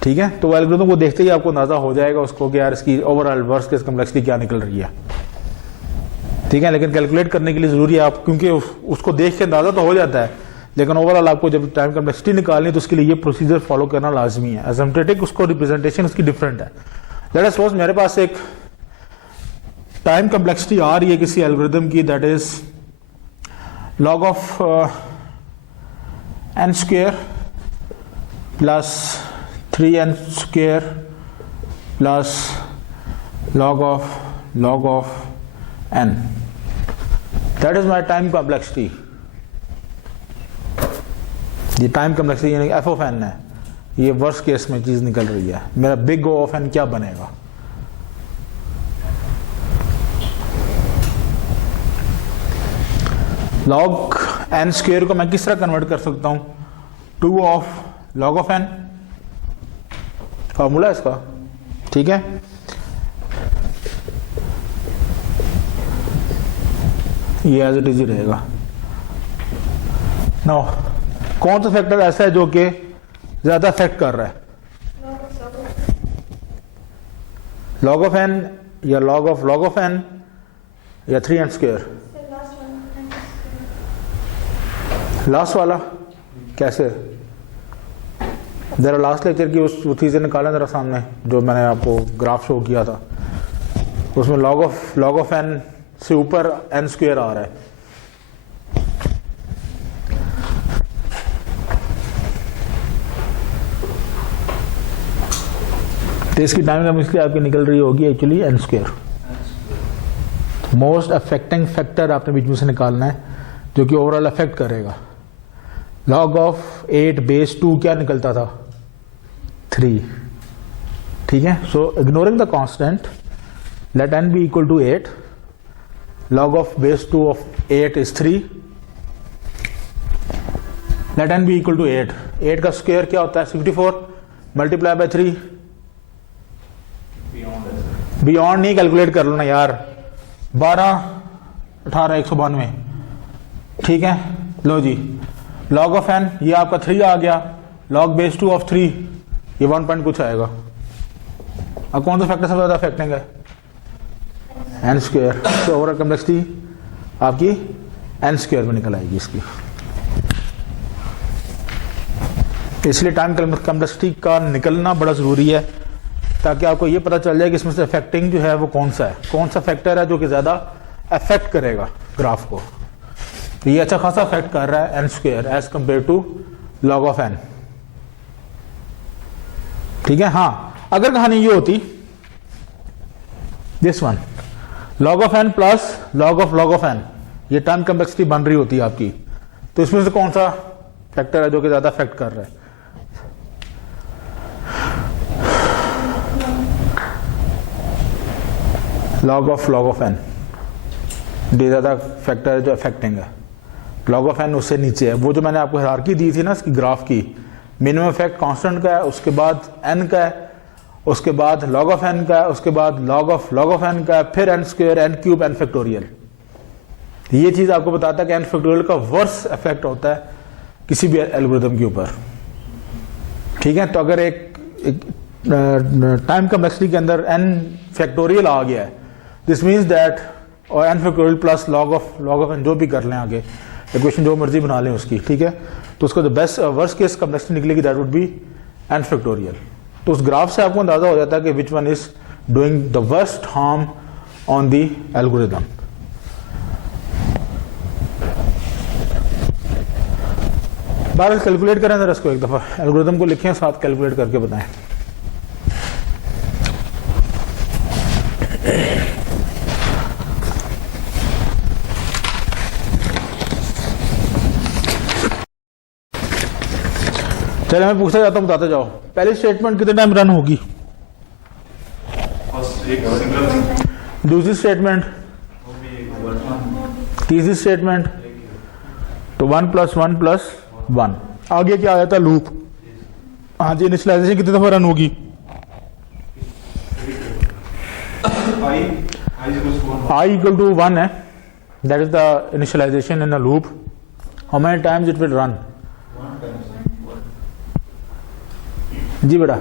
ठीक है। तो एल्गोरिथम को देखते ही आपको अंदाजा हो जाएगा उसको कि यार इसकी ओवरऑल वर्स्ट केस कॉम्प्लेक्सिटी क्या निकल रही है, ठीक है। लेकिन कैलकुलेट करने के लिए जरूरी है आप, क्योंकि उसको देख के अंदाजा तो हो जाता है, लेकिन ओवरऑल आपको जब टाइम कॉम्प्लेक्सिटी निकालनी है तो उसके लिए ये प्रोसीजर फॉलो करना लाजमी है। एसिम्प्टोटिक उसको रिप्रेजेंटेशन उसकी डिफरेंट है। लेट अस सपोज मेरे पास एक टाइम कॉम्प्लेक्सिटी आ रही है किसी एल्गोरिथम की, that is log of n square plus 3n square plus log of n, that is my time complexity. ये टाइम कॉम्प्लेक्सिटी यानी f ऑफ n है, ये वर्स्ट केस में चीज निकल रही है। मेरा बिग O ऑफ n क्या बनेगा, log n स्क्वायर को मैं किस तरह कन्वर्ट कर सकता हूं, 2 of log of n, formula इसका, ठीक है। ये एज इट इज ही रहेगा। नाउ कौन सा फैक्टर ऐसा है जो कि ज्यादा अफेक्ट कर रहा है, log ऑफ n या log ऑफ n या 3n स्क्वायर। लास्ट वाला कैसे, जरा लास्ट लेक्चर की उस चीजें निकालें जरा सामने, जो मैंने आपको ग्राफ शो किया था, उसमें log ऑफ n से ऊपर n स्क्वायर आ रहा है। तो इसकी टाइम कॉम्प्लेक्सिटी आपकी निकल रही होगी actually n square. Most affecting factor आपने बीच में से निकालना है जो कि ओवरऑल अफेक्ट करेगा। log ऑफ 8 बेस 2 क्या निकलता था, 3, ठीक है। So ignoring the constant, let n be equal to 8, log of base 2 of 8 is 3, let n be equal to 8। 8 का स्क्वायर क्या होता है, 64 मल्टीप्लाई बाय 3। बियॉन्ड नहीं, कैलकुलेट कर लो ना यार, 12 18 192, ठीक है। लो जी, log ऑफ n ये आपका 3 आ गया, log बेस 2 ऑफ 3 ये 1 पॉइंट कुछ आएगा। अब कौन सा फैक्टर सबसे ज्यादा अफेक्टिंग है, n स्क्वायर। तो ओवरऑल कॉम्प्लेक्सिटी आपकी n स्क्वायर में निकल आएगी इसकी। इसलिए टाइम कॉम्प्लेक्सिटी का निकलना बड़ा जरूरी है, ताकि आपको ये पता चल जाए कि इसमें से अफेक्टिंग जो है वो कौन सा है, कौन सा फैक्टर है जो कि ज्यादा अफेक्ट करेगा ग्राफ को। तो ये अच्छा खासा अफेक्ट कर रहा है n square as compare to log of n, ठीक है। हाँ, अगर कहानी ये होती this one, log of n plus log of n, ये टाइम कॉम्प्लेक्सिटी बन रही होती है आपकी, तो इसमें से कौन सा फैक्टर है जो कि ज्यादा अफेक्ट कर रहा है, log ऑफ n। ये ज्यादा फैक्टर है जो अफेक्टिंग है। log ऑफ n उससे नीचे है, वो जो मैंने आपको हायरार्की दी थी ना इसकी ग्राफ की, मिनिमम इफेक्ट कांस्टेंट का है, उसके बाद n का है, उसके बाद log ऑफ n का है, उसके बाद log ऑफ n का है, फिर n square, n cube, n factorial. ये चीज आपको बताता है कि n फैक्टोरियल का वर्स इफेक्ट होता है किसी भी एल्गोरिथम के ऊपर, ठीक है। तो अगर एक टाइम कम्प्लेक्सिटी के अंदर n फैक्टोरियल आ गया है, दिस मीन्स दैट, और n factorial plus log of n जो भी कर लें आगे, इक्वेशन जो मर्जी बना लें उसकी, ठीक है। तो उसका जो बेस्ट वर्स्ट केस कम्प्लेक्सिटी निकलेगी that would be n factorial. तो उस ग्राफ से आपको अंदाजा हो जाता है कि which one is doing the worst harm on the algorithm. Bar calculate करें जरा इसको एक दफा, एल्गोरिथम को लिखें साथ कैलकुलेट करके बताएं। चलिए मैं पूछता जाता हूं, बताते जाओ। पहली स्टेटमेंट कितने टाइम रन होगी? फर्स्ट एक सिंगल, दूसरी स्टेटमेंट, तीसरी स्टेटमेंट, तो 1 + 1 + 1। आगे क्या आ जाता है? लूप। हाँ जी, इनिशियलाइजेशन कितनी दफा रन होगी? I = 1 है, that is the initialization in a loop. How many times it will run? जी बेटा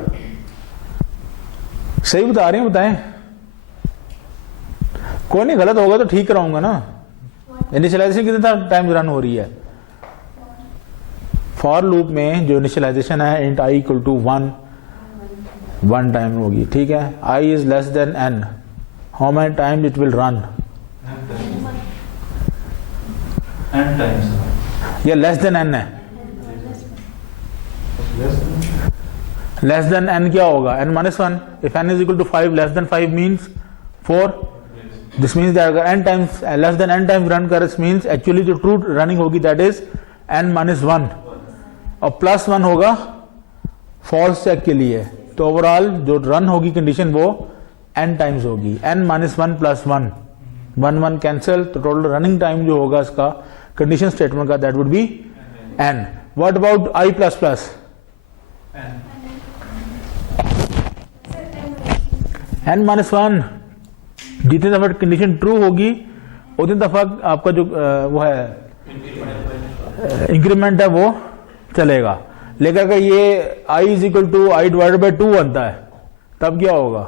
सही बता रहे हैं, बताएं। कोई नहीं, गलत होगा तो ठीक कराऊंगा ना। इनिशियलाइजेशन कितने टाइम रन हो रही है? फॉर लूप में जो इनिशियलाइजेशन है int I = 1 टाइम होगी, ठीक है। I is less than n, how many times it will run? n times। ये लेस देन n है। लेस देन n क्या होगा? n - 1। If n = 5, less than 5 means 4। This means that अगर n times less than n times run कर, means actually जो true running होगी that is n - 1, और +1 होगा फॉल्स चेक के लिए। तो ओवरऑल जो रन होगी कंडीशन वो n टाइम्स होगी। n - 1 + 1, 1 कैंसिल, तो टोटल रनिंग टाइम जो होगा इसका कंडीशन स्टेटमेंट का that would be n। What about I++? n - 1, जितनी दफा कंडीशन ट्रू होगी उतनी दफा आपका जो वो है इंक्रीमेंट है वो चलेगा। लेकिन अगर ये I = I/2 बनता है तब क्या होगा?